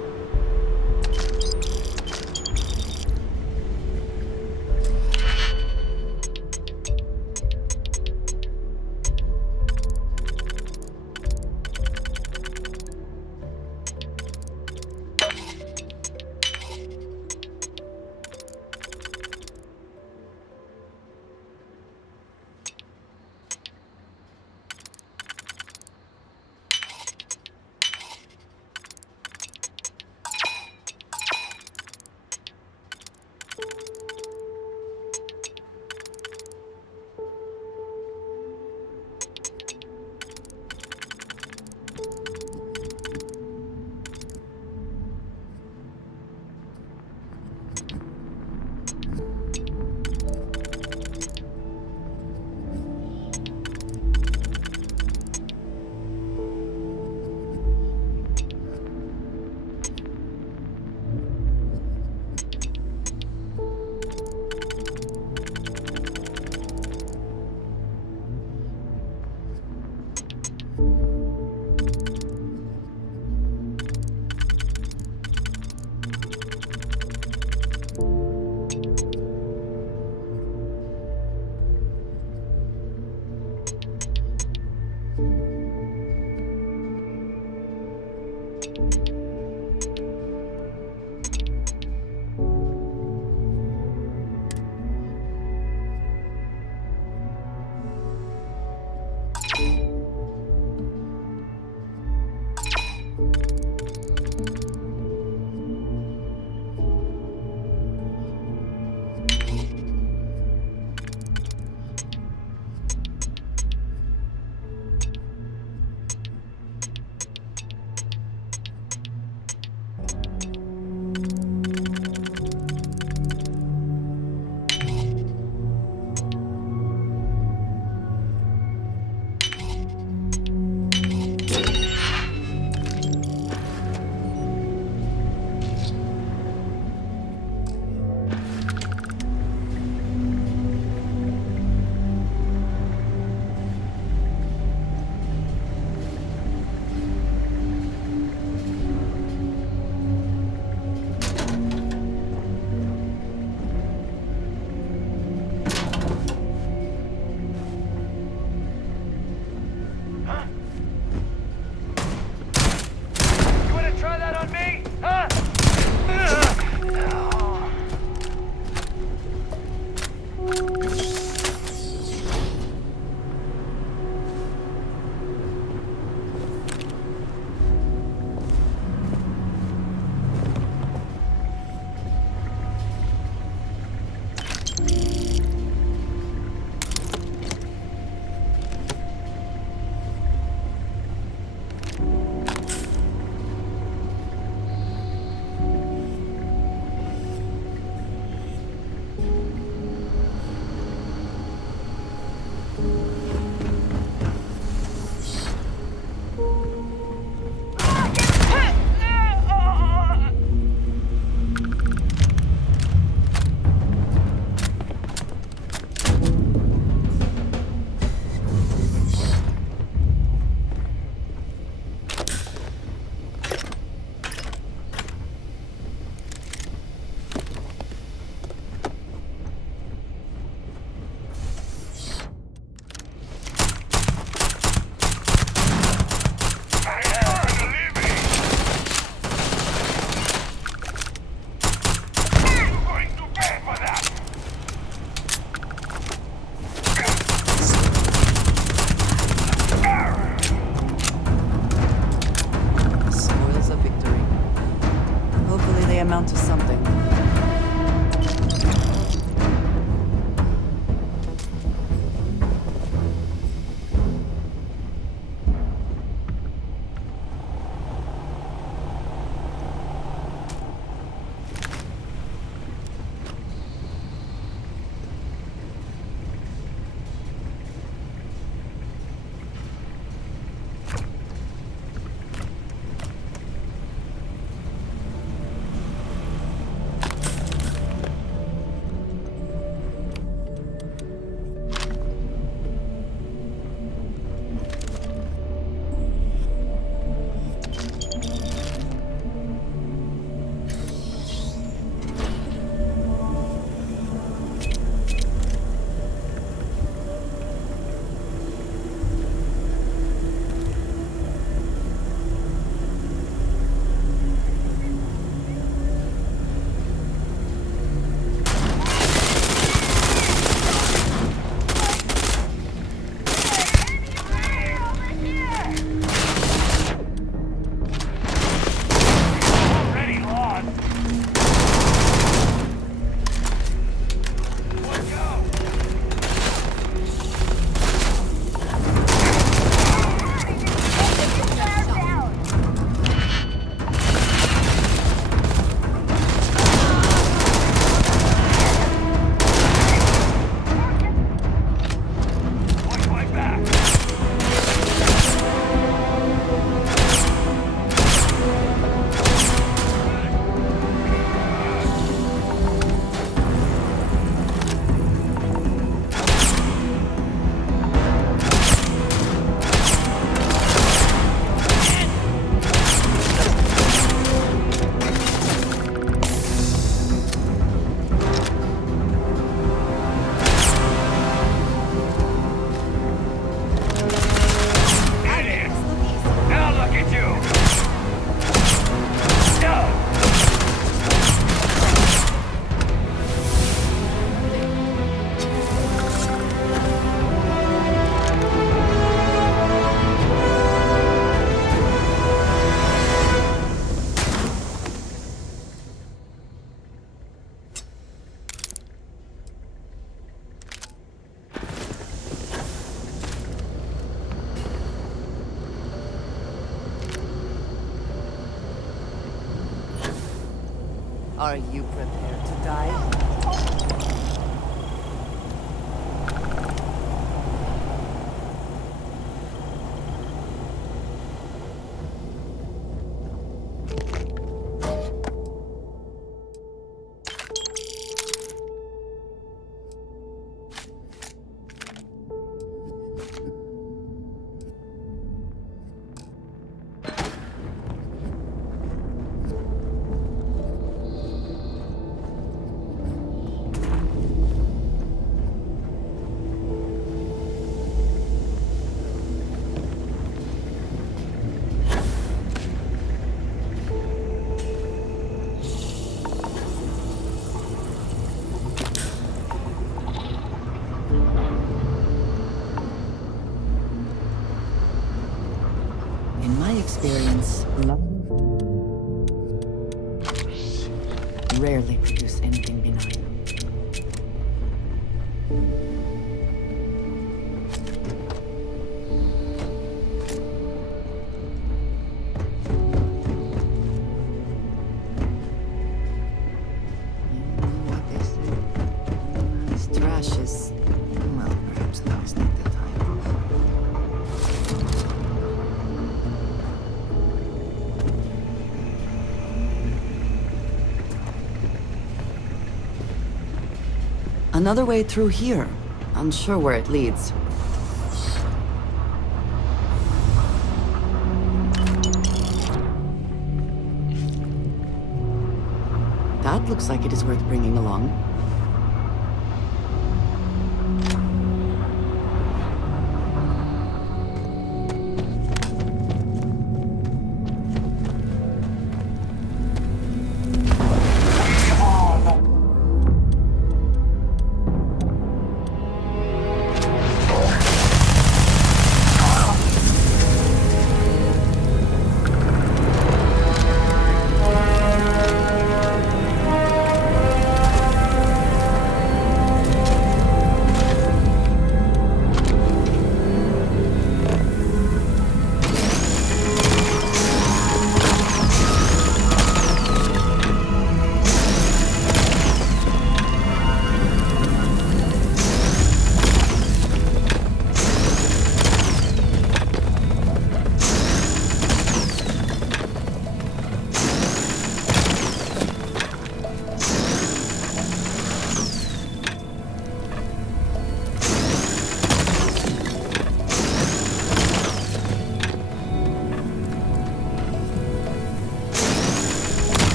Are you prepared to die? In my experience, love rarely produce anything benign. What they say? This trash is, well, perhaps now is not the time. Another way through here. Unsure where it leads. That looks like it is worth bringing along.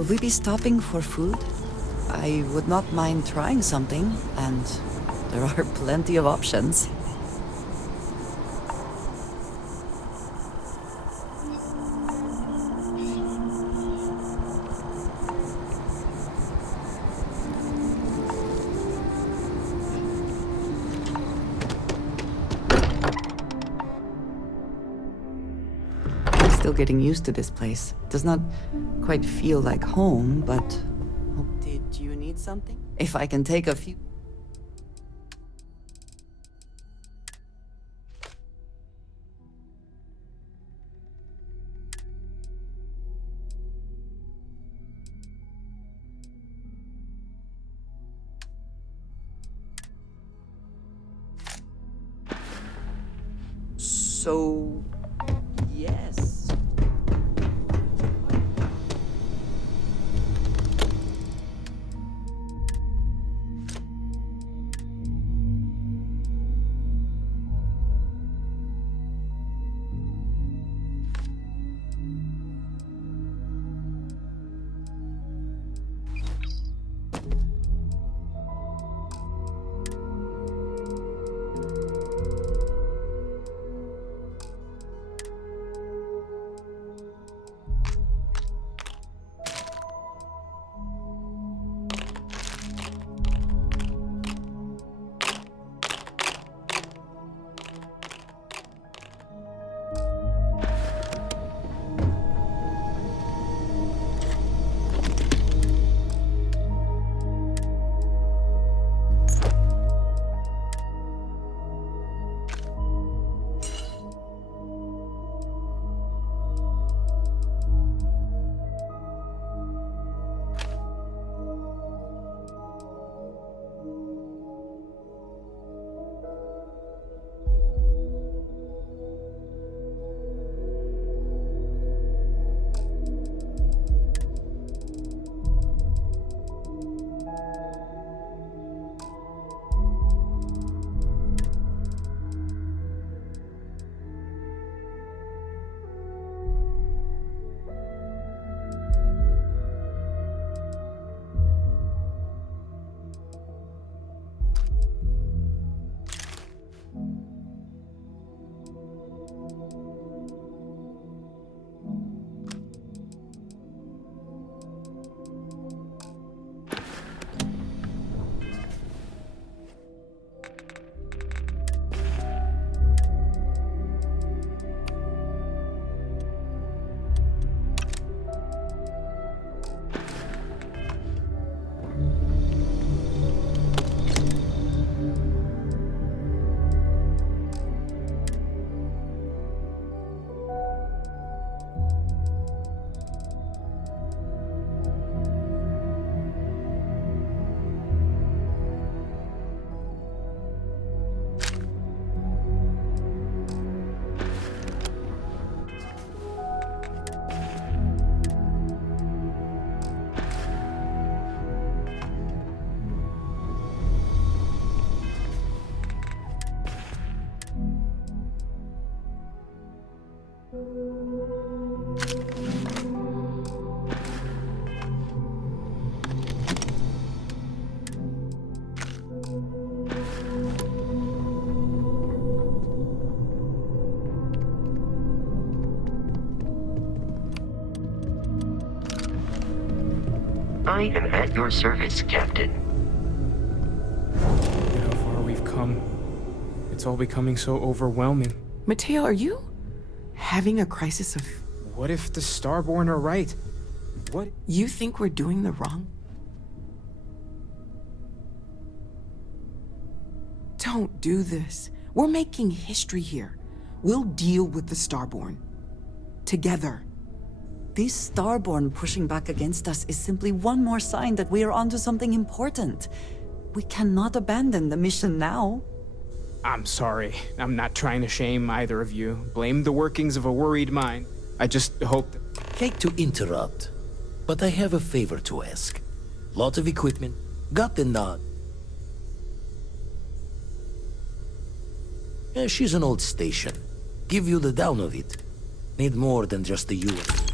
Will we be stopping for food? I would not mind trying something, and There are plenty of options. Still getting used to this place. Does not quite feel like home, but... Oh, did you need something? If I can take a few... So... yes. I am at your service, Captain. Look at how far we've come. It's all becoming so overwhelming. Mateo, are you having a crisis of... What if the Starborn are right? What? You think we're doing the wrong? Don't do this. We're making history here. We'll deal with the Starborn. Together. These Starborn pushing back against us is simply one more sign that we are onto something important. We cannot abandon the mission now. I'm sorry. I'm not trying to shame either of you. Blame the workings of a worried mind. I just hope that... Hate to interrupt, but I have a favor to ask. Lot of equipment. Got the nod. She's an old station. Give you the down of it. Need more than just the US.